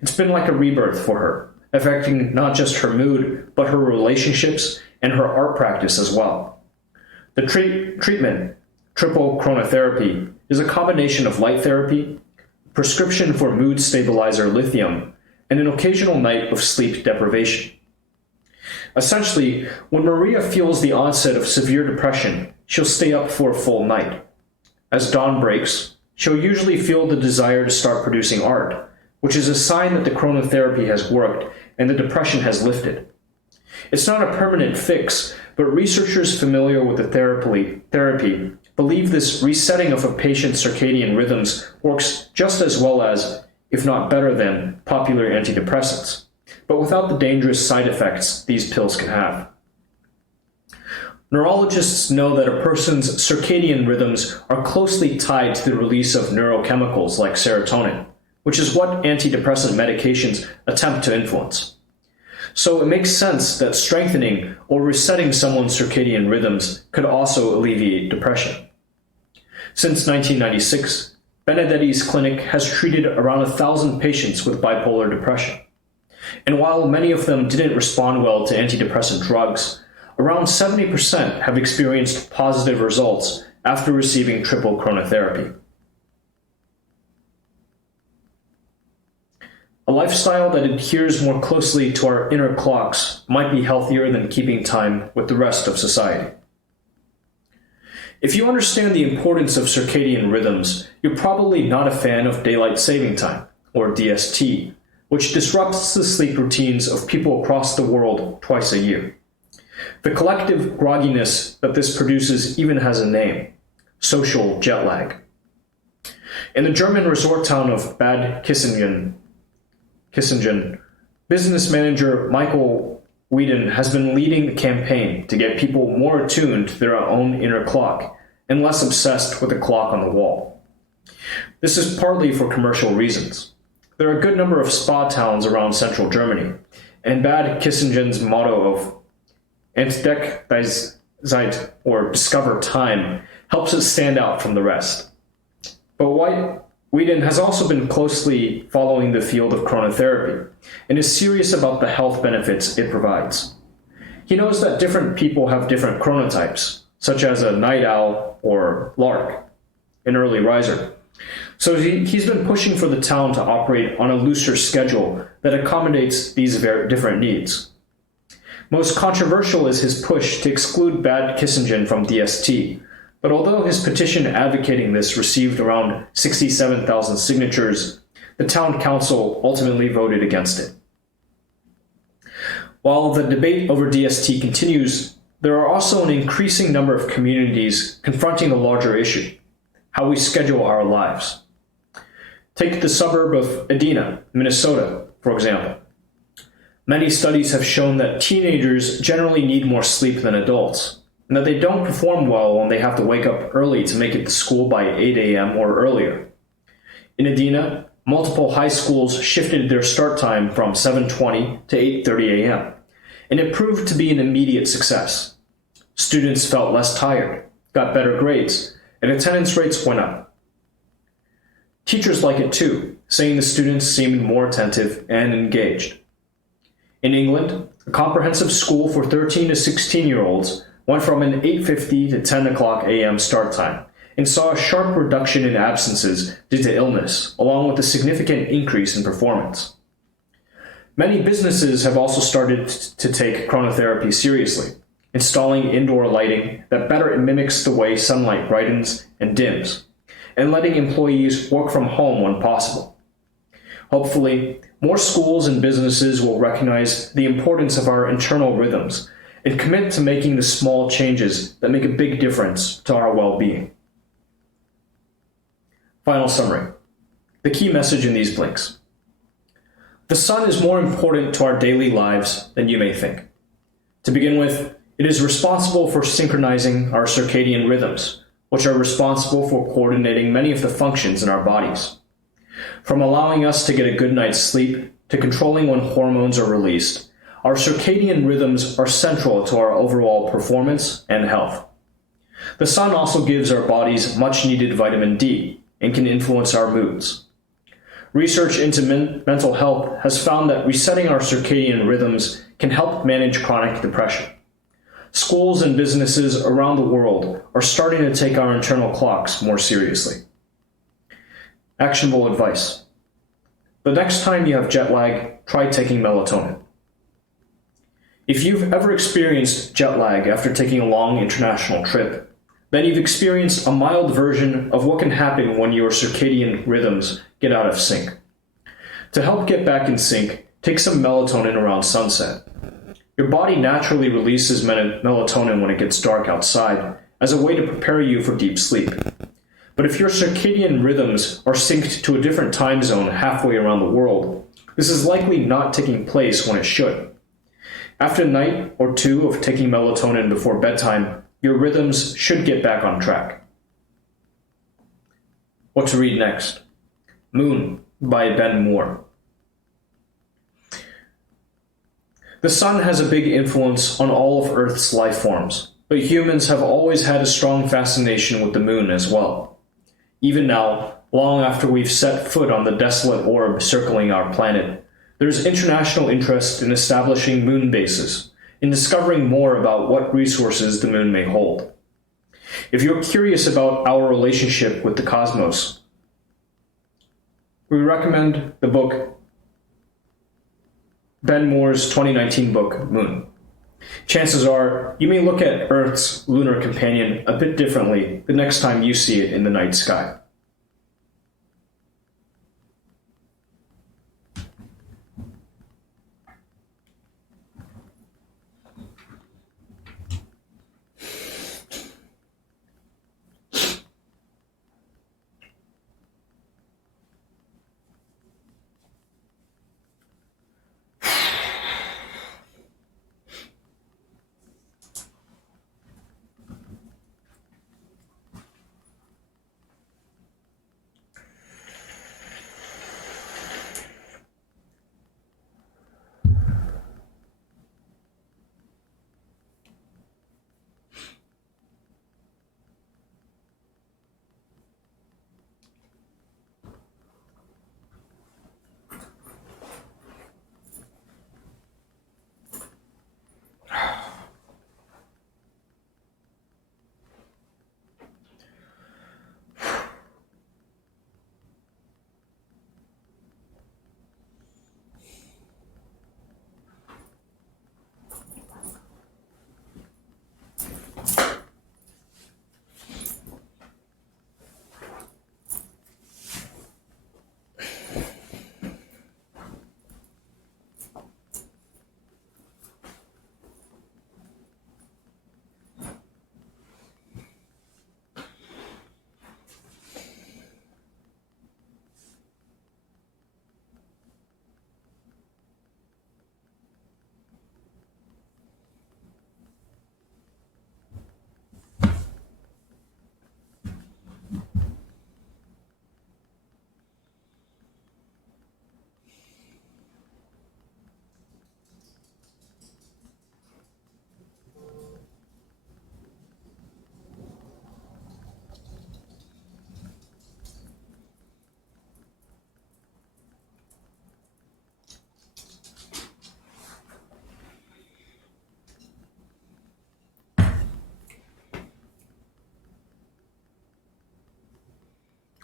It's been like a rebirth for her, affecting not just her mood, but her relationships and her art practice as well. The treatment, triple chronotherapy, is a combination of light therapy, prescription for mood stabilizer lithium, and an occasional night of sleep deprivation. Essentially, when Maria feels the onset of severe depression, she'll stay up for a full night. As dawn breaks, she'll usually feel the desire to start producing art, which is a sign that the chronotherapy has worked and the depression has lifted. It's not a permanent fix, but researchers familiar with the therapy believe this resetting of a patient's circadian rhythms works just as well as, if not better than, popular antidepressants, but without the dangerous side effects these pills can have. Neurologists know that a person's circadian rhythms are closely tied to the release of neurochemicals like serotonin, which is what antidepressant medications attempt to influence. So it makes sense that strengthening or resetting someone's circadian rhythms could also alleviate depression. Since 1996, Benedetti's clinic has treated around 1,000 patients with bipolar depression. And while many of them didn't respond well to antidepressant drugs, around 70% have experienced positive results after receiving triple chronotherapy. A lifestyle that adheres more closely to our inner clocks might be healthier than keeping time with the rest of society. If you understand the importance of circadian rhythms, you're probably not a fan of daylight saving time, or DST, which disrupts the sleep routines of people across the world twice a year. The collective grogginess that this produces even has a name: social jet lag. In the German resort town of Bad Kissingen, business manager Michael Whedon has been leading the campaign to get people more attuned to their own inner clock and less obsessed with the clock on the wall. This is partly for commercial reasons. There are a good number of spa towns around central Germany, and Bad Kissingen's motto of Entdeck die Zeit, or discover time, helps it stand out from the rest. But Whedon has also been closely following the field of chronotherapy and is serious about the health benefits it provides. He knows that different people have different chronotypes, such as a night owl or lark, an early riser. So he's been pushing for the town to operate on a looser schedule that accommodates these very different needs. Most controversial is his push to exclude Bad Kissingen from DST, but although his petition advocating this received around 67,000 signatures, the town council ultimately voted against it. While the debate over DST continues, there are also an increasing number of communities confronting a larger issue: how we schedule our lives. Take the suburb of Edina, Minnesota, for example. Many studies have shown that teenagers generally need more sleep than adults, and that they don't perform well when they have to wake up early to make it to school by 8 a.m. or earlier. In Edina, multiple high schools shifted their start time from 7:20 to 8:30 a.m., and it proved to be an immediate success. Students felt less tired, got better grades, and attendance rates went up. Teachers like it too, saying the students seemed more attentive and engaged. In England, a comprehensive school for 13 to 16-year-olds went from an 8:50 to 10 o'clock a.m. start time and saw a sharp reduction in absences due to illness, along with a significant increase in performance. Many businesses have also started to take chronotherapy seriously, installing indoor lighting that better mimics the way sunlight brightens and dims, and letting employees work from home when possible. Hopefully, more schools and businesses will recognize the importance of our internal rhythms and commit to making the small changes that make a big difference to our well-being. Final summary. The key message in these blinks. The sun is more important to our daily lives than you may think. To begin with, it is responsible for synchronizing our circadian rhythms, which are responsible for coordinating many of the functions in our bodies. From allowing us to get a good night's sleep to controlling when hormones are released, our circadian rhythms are central to our overall performance and health. The sun also gives our bodies much-needed vitamin D and can influence our moods. Research into mental health has found that resetting our circadian rhythms can help manage chronic depression. Schools and businesses around the world are starting to take our internal clocks more seriously. Actionable advice. The next time you have jet lag, try taking melatonin. If you've ever experienced jet lag after taking a long international trip, then you've experienced a mild version of what can happen when your circadian rhythms get out of sync. To help get back in sync, take some melatonin around sunset. Your body naturally releases melatonin when it gets dark outside as a way to prepare you for deep sleep. But if your circadian rhythms are synced to a different time zone halfway around the world, this is likely not taking place when it should. After a night or two of taking melatonin before bedtime, your rhythms should get back on track. What to read next? Moon by Ben Moore. The sun has a big influence on all of Earth's life forms, but humans have always had a strong fascination with the moon as well. Even now, long after we've set foot on the desolate orb circling our planet, there is international interest in establishing moon bases, in discovering more about what resources the moon may hold. If you're curious about our relationship with the cosmos, we recommend the book Ben Moore's 2019 book, Moon. Chances are you may look at Earth's lunar companion a bit differently the next time you see it in the night sky.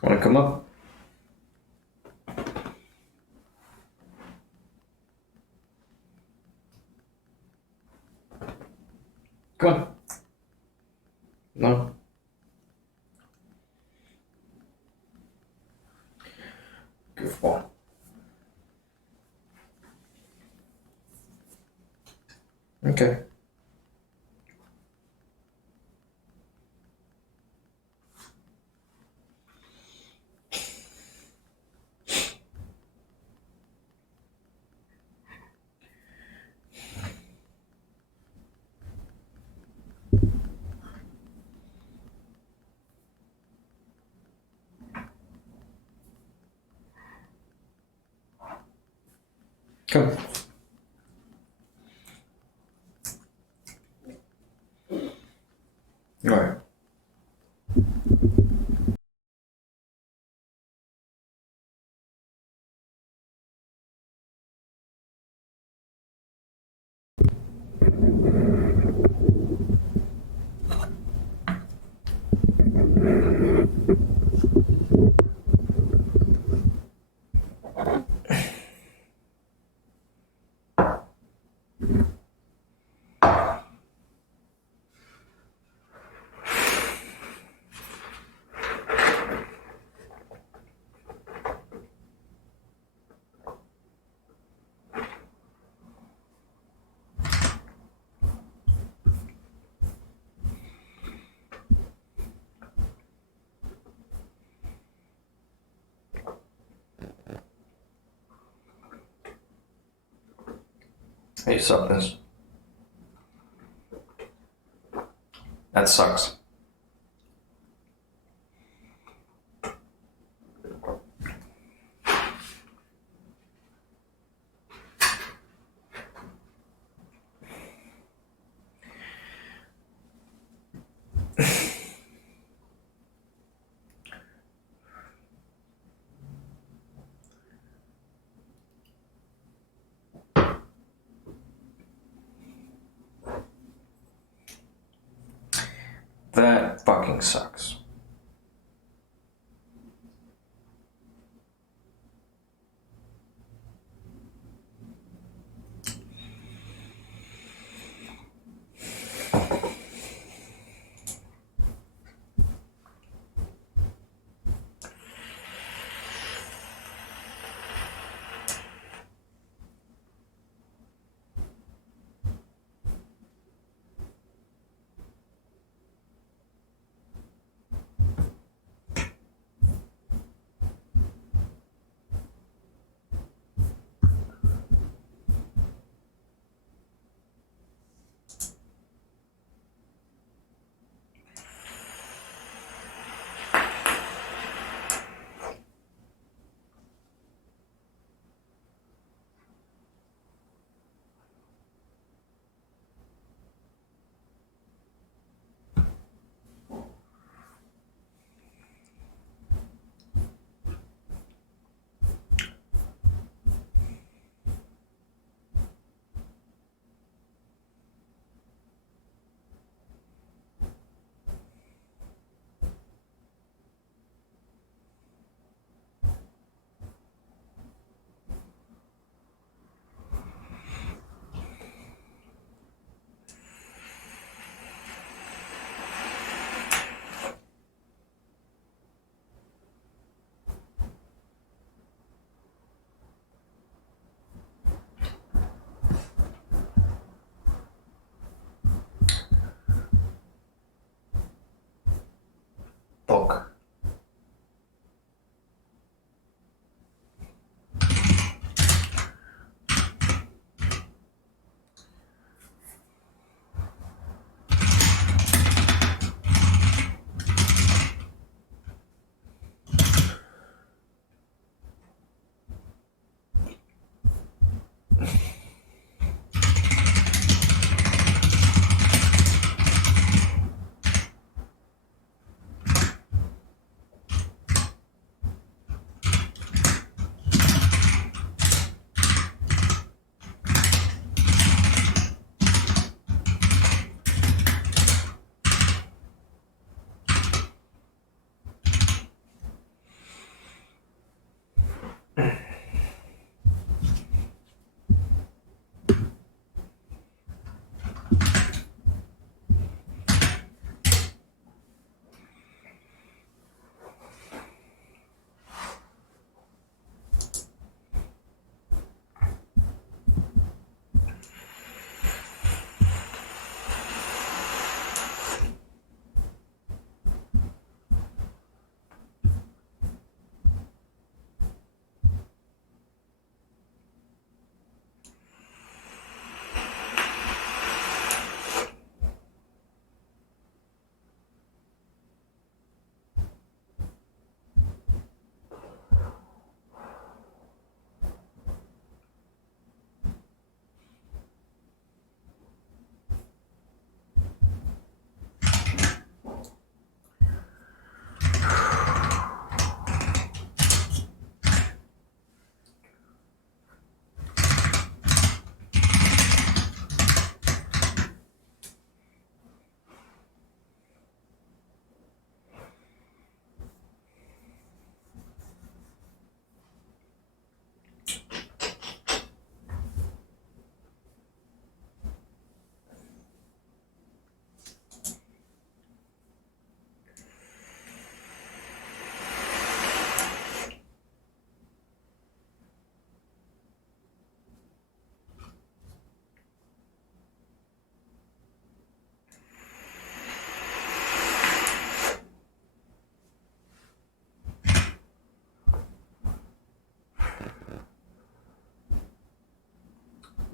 Want to come up? goofball. Okay. Come. All right. Hey, suckness. That sucks. That fucking sucks.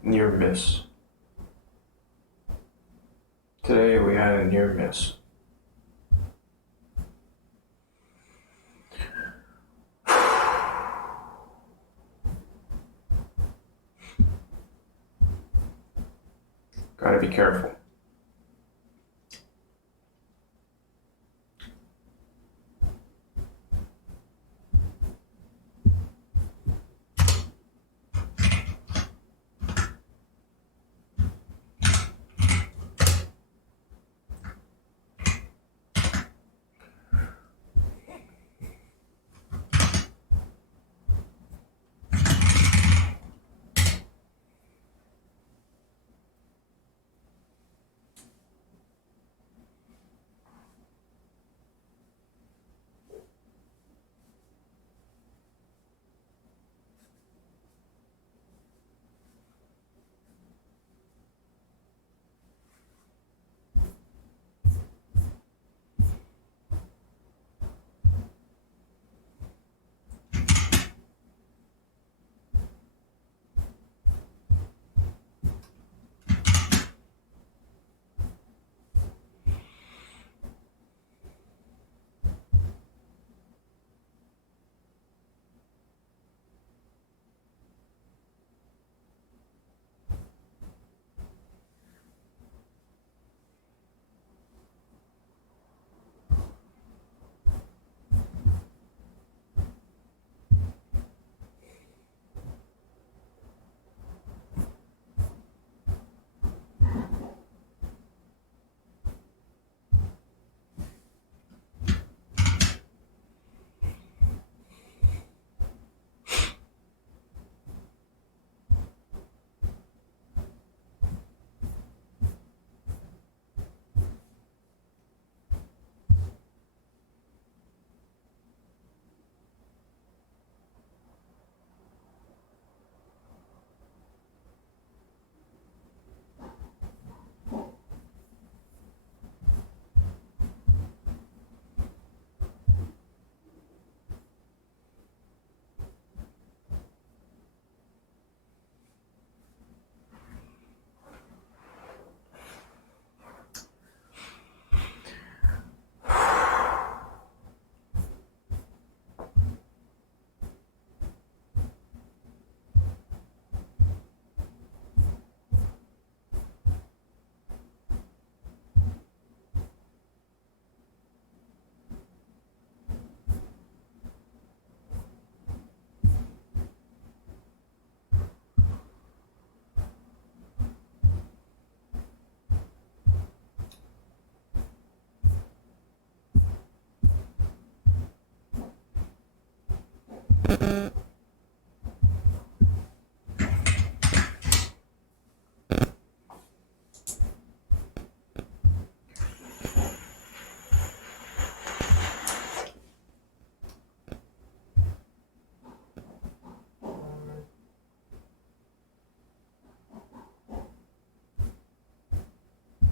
Near miss. Today we had a near miss. Gotta be careful.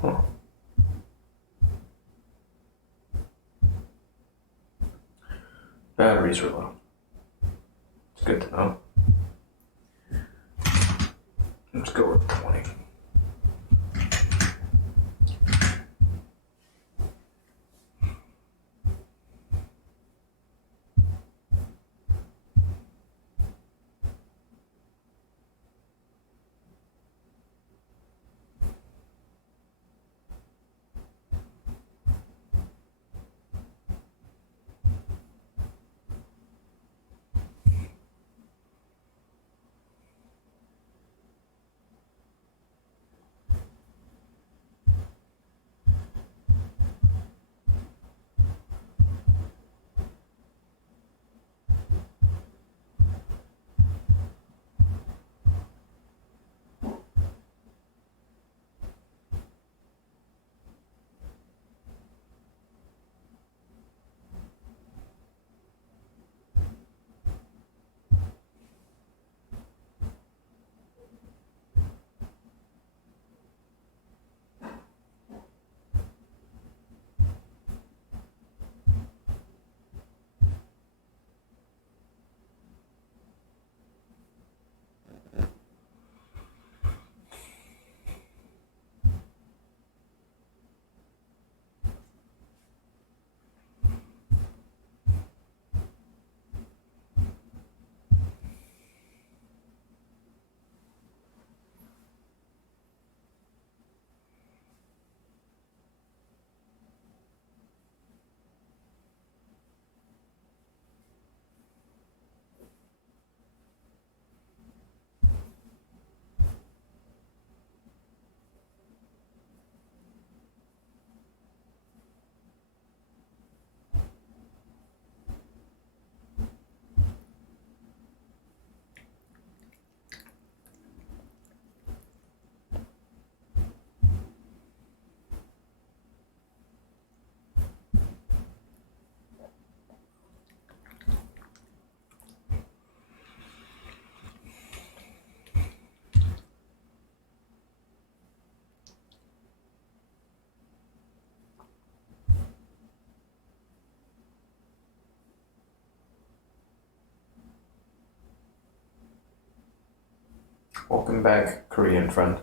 Huh. Batteries are low. It's good to know. Let's go with 20. Welcome back, Korean friend.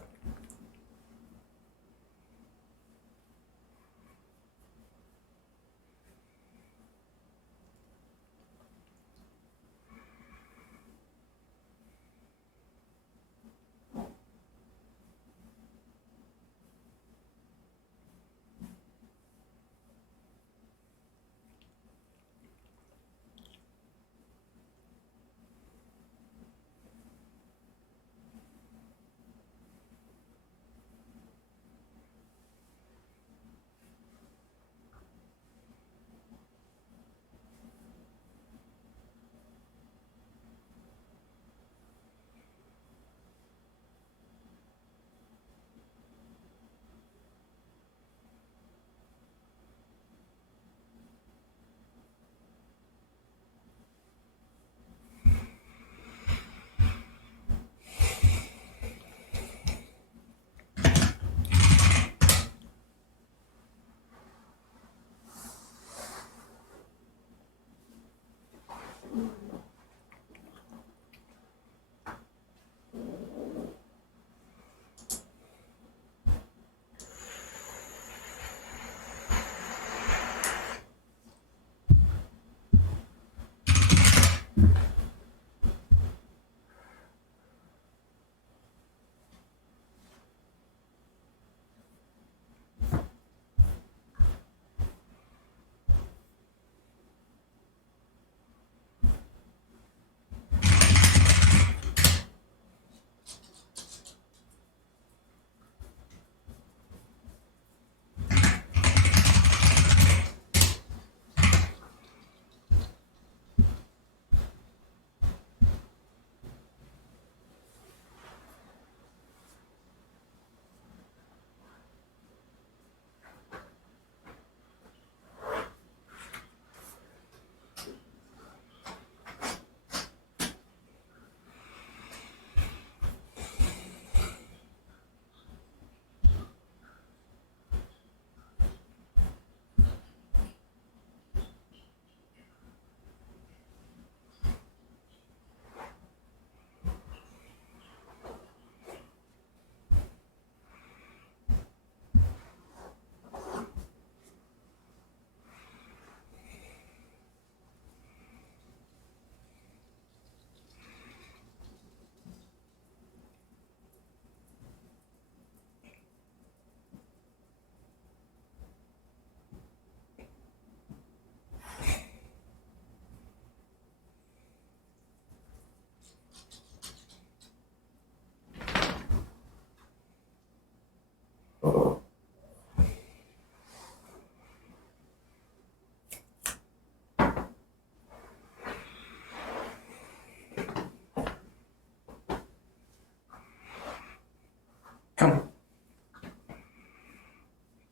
Come.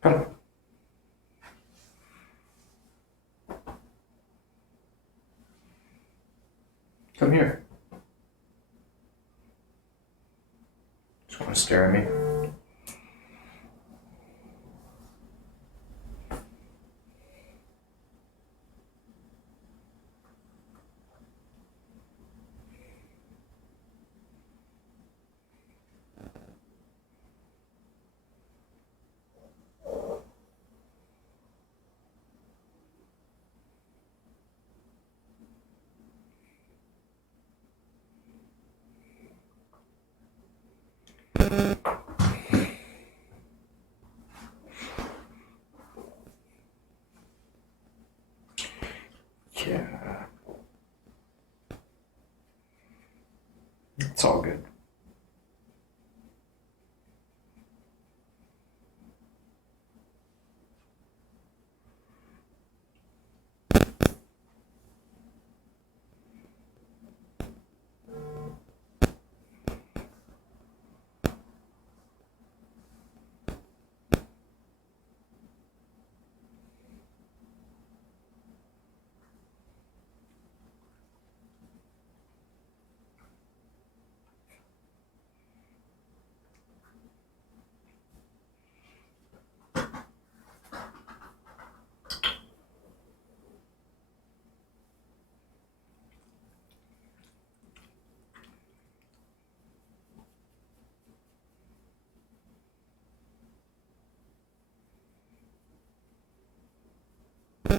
Come. Come here. Just want to stare at me. Yeah. It's all good.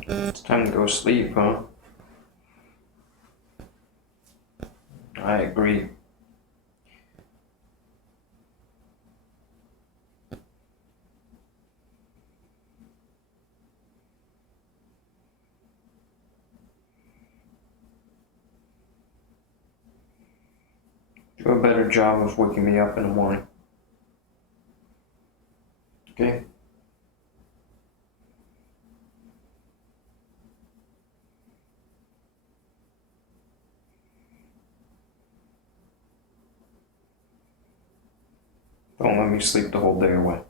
It's time to go sleep, huh? I agree. Do a better job of waking me up in the morning. Okay? Don't let me sleep the whole day away.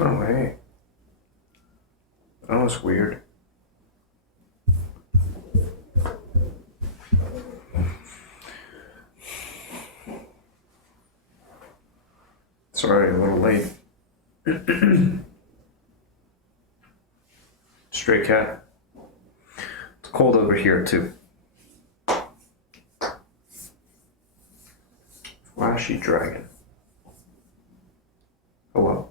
Oh, hey. That was weird. Sorry, a little late. Stray cat. It's cold over here, too. Flashy dragon. Hello.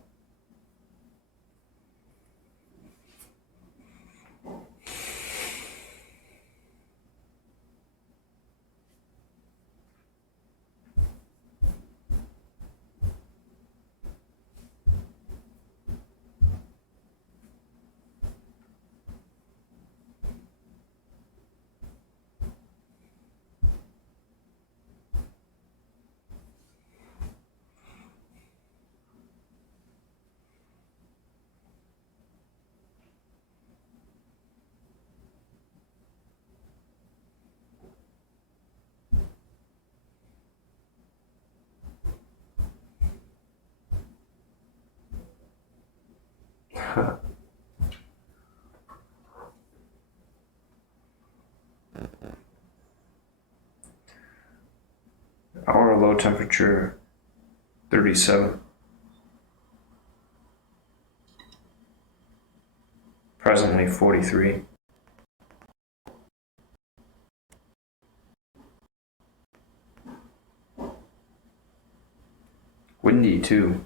Our low temperature 37. Presently 43. Windy too.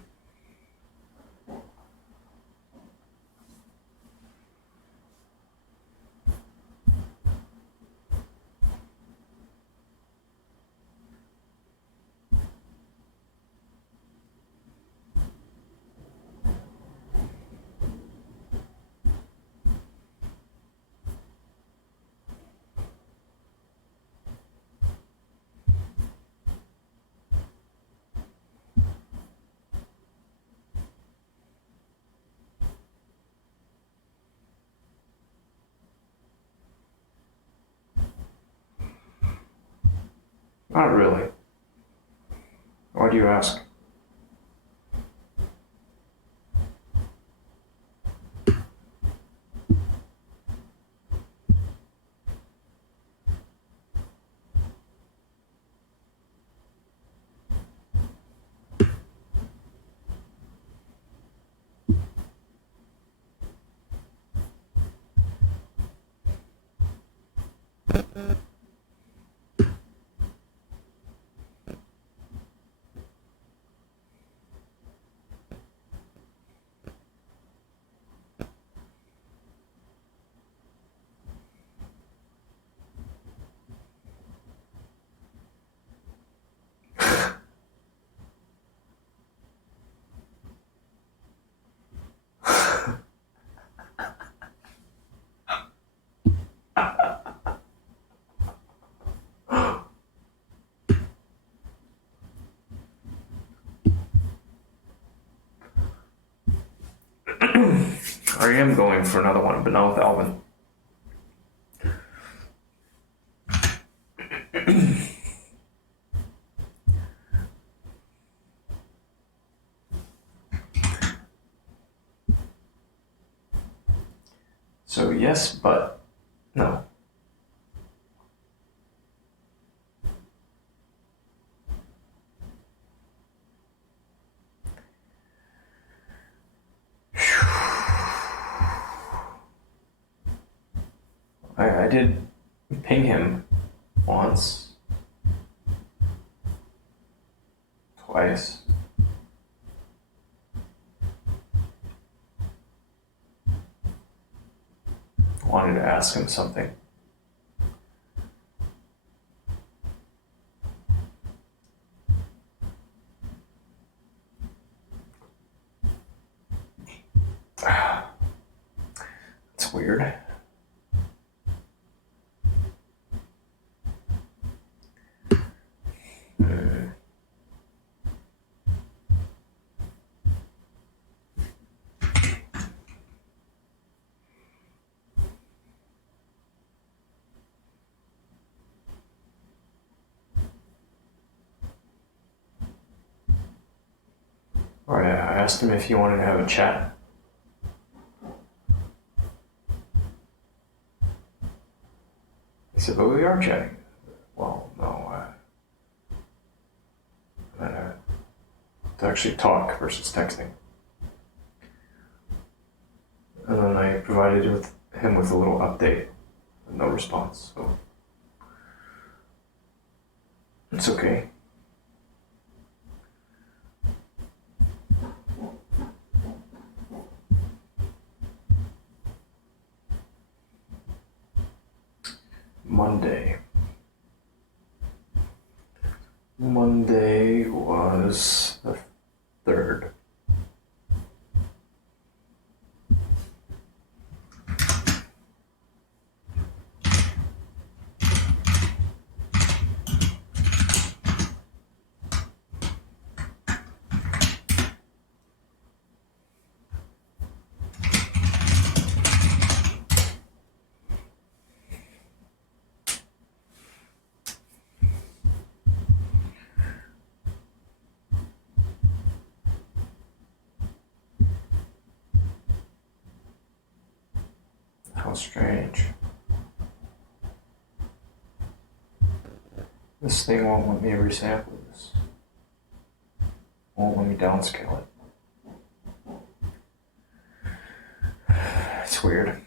Not really. Why do you ask? I am going for another one, but not with Alvin. So yes, but no. I did ping him once, twice. Wanted to ask him something. It's weird. Or I asked him if he wanted to have a chat. He said, but we are chatting. Well, no. To actually talk versus texting. And then I provided him with a little update. No response, so it's okay. Monday was the 3rd. How strange. This thing won't let me resample this. Won't let me downscale it. It's weird.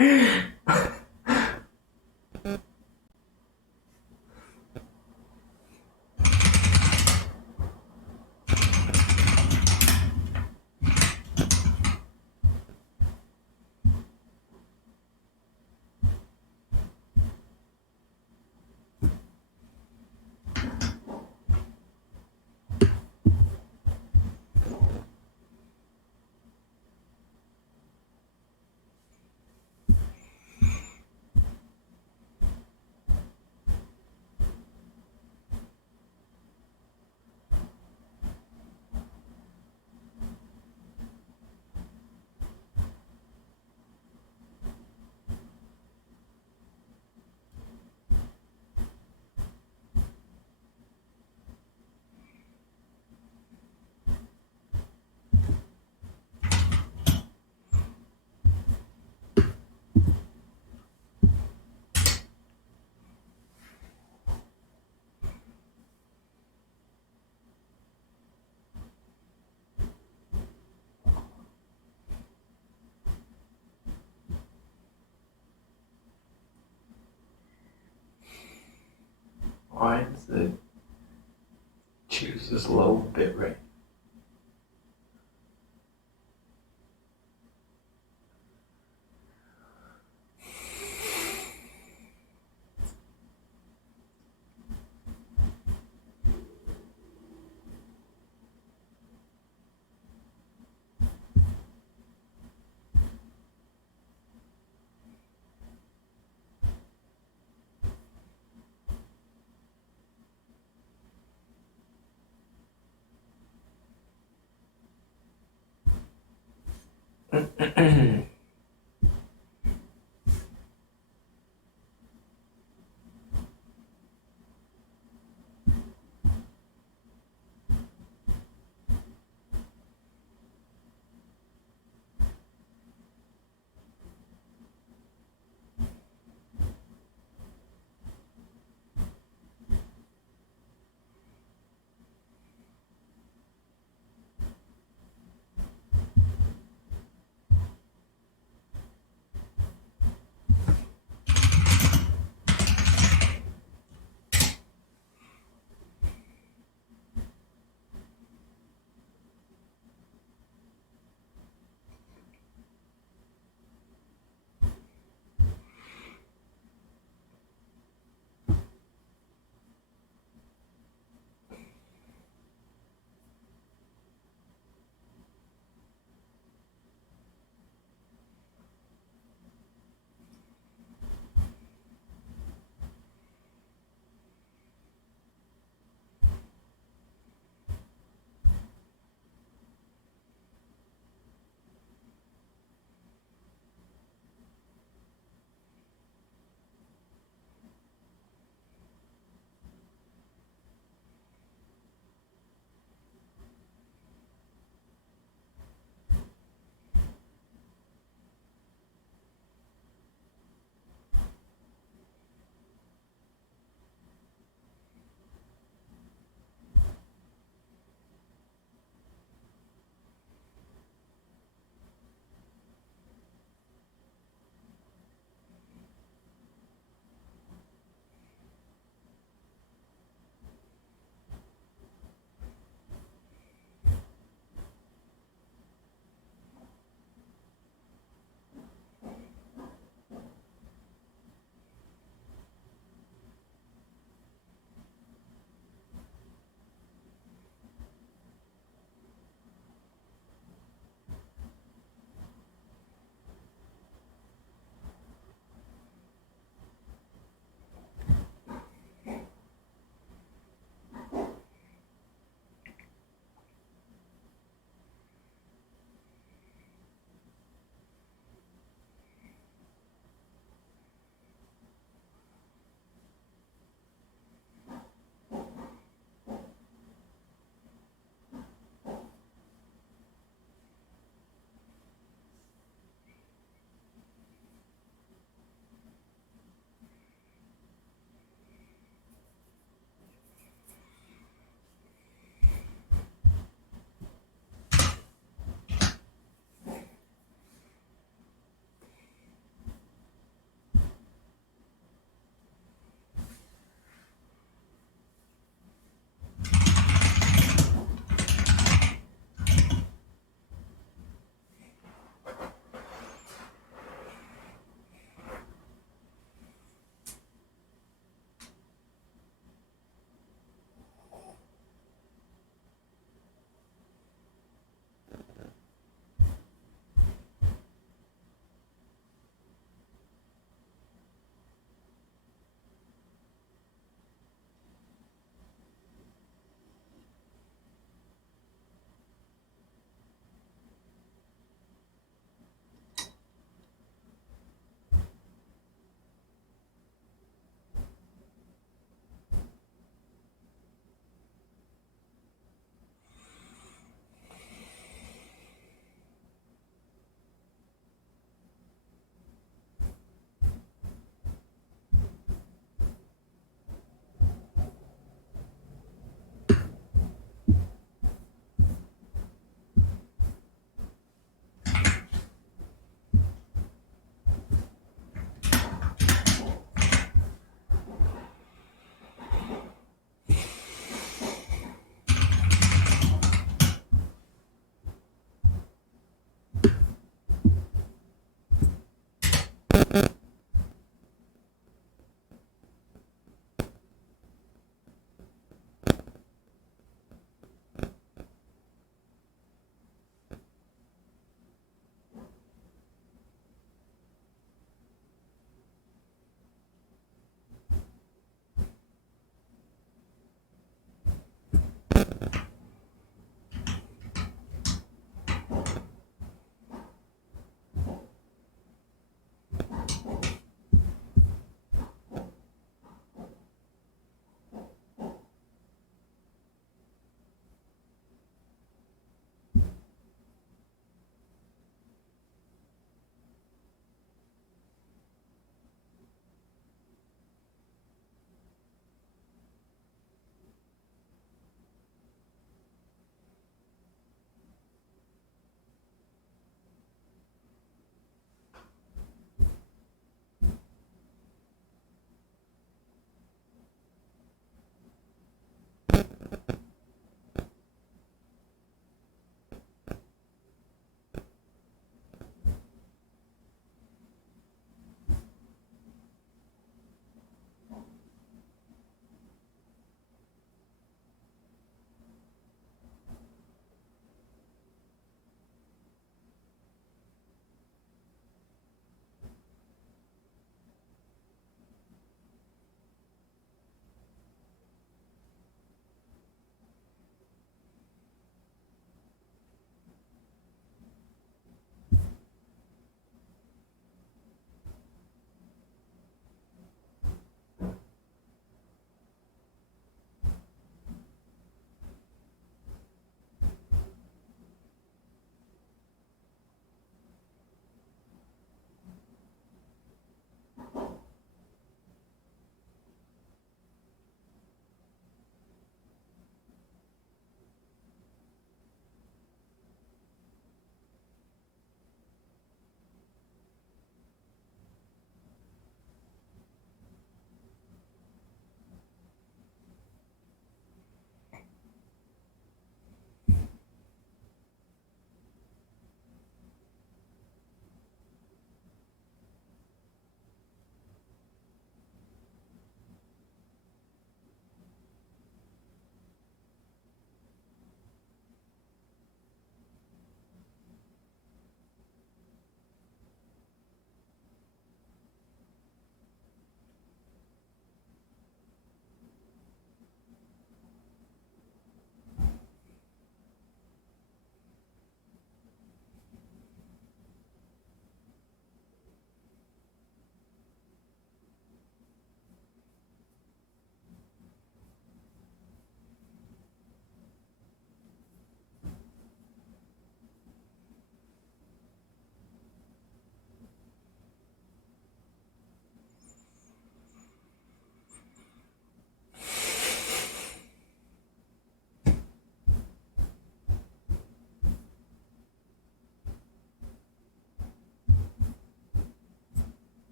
Why does it choose this low bit rate?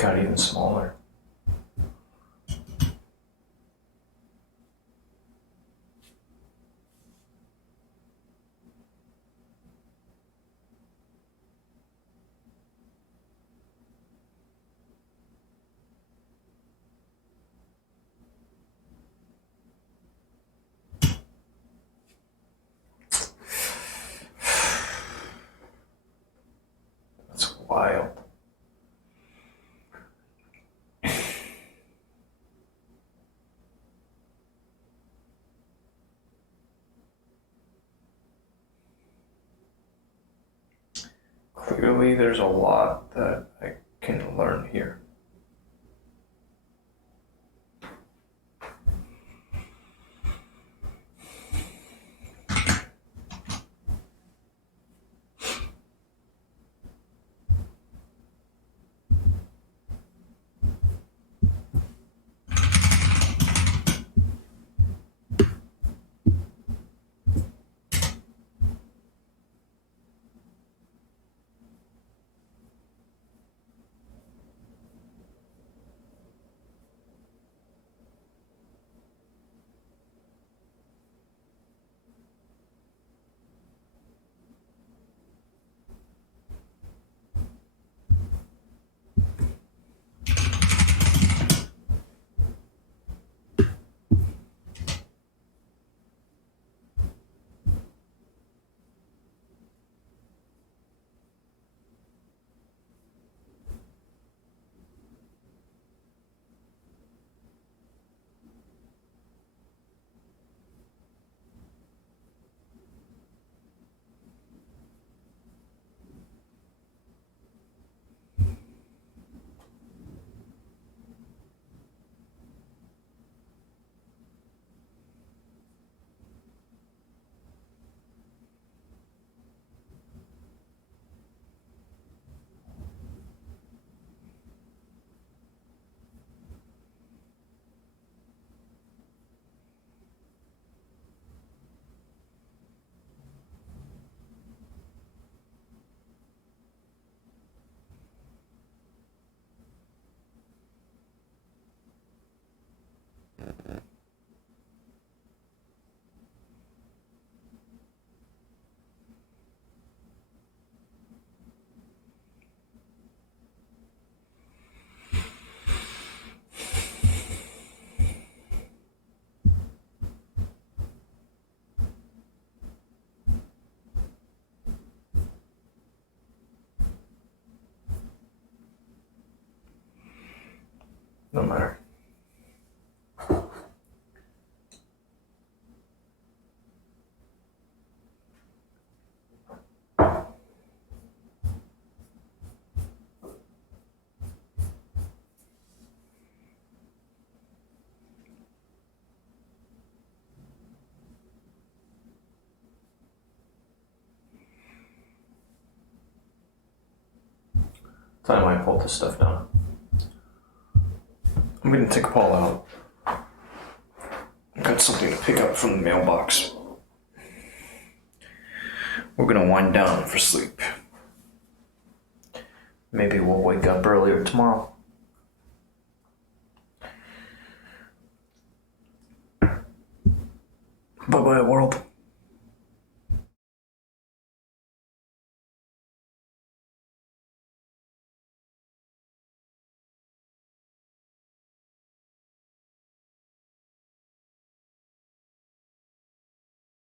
got even smaller. That's wild. Clearly, there's a lot that I can learn here. No matter. Time I pull this stuff down. I'm gonna take Paul out. I've got something to pick up from the mailbox. We're gonna wind down for sleep. Maybe we'll wake up earlier tomorrow. Bye-bye, world.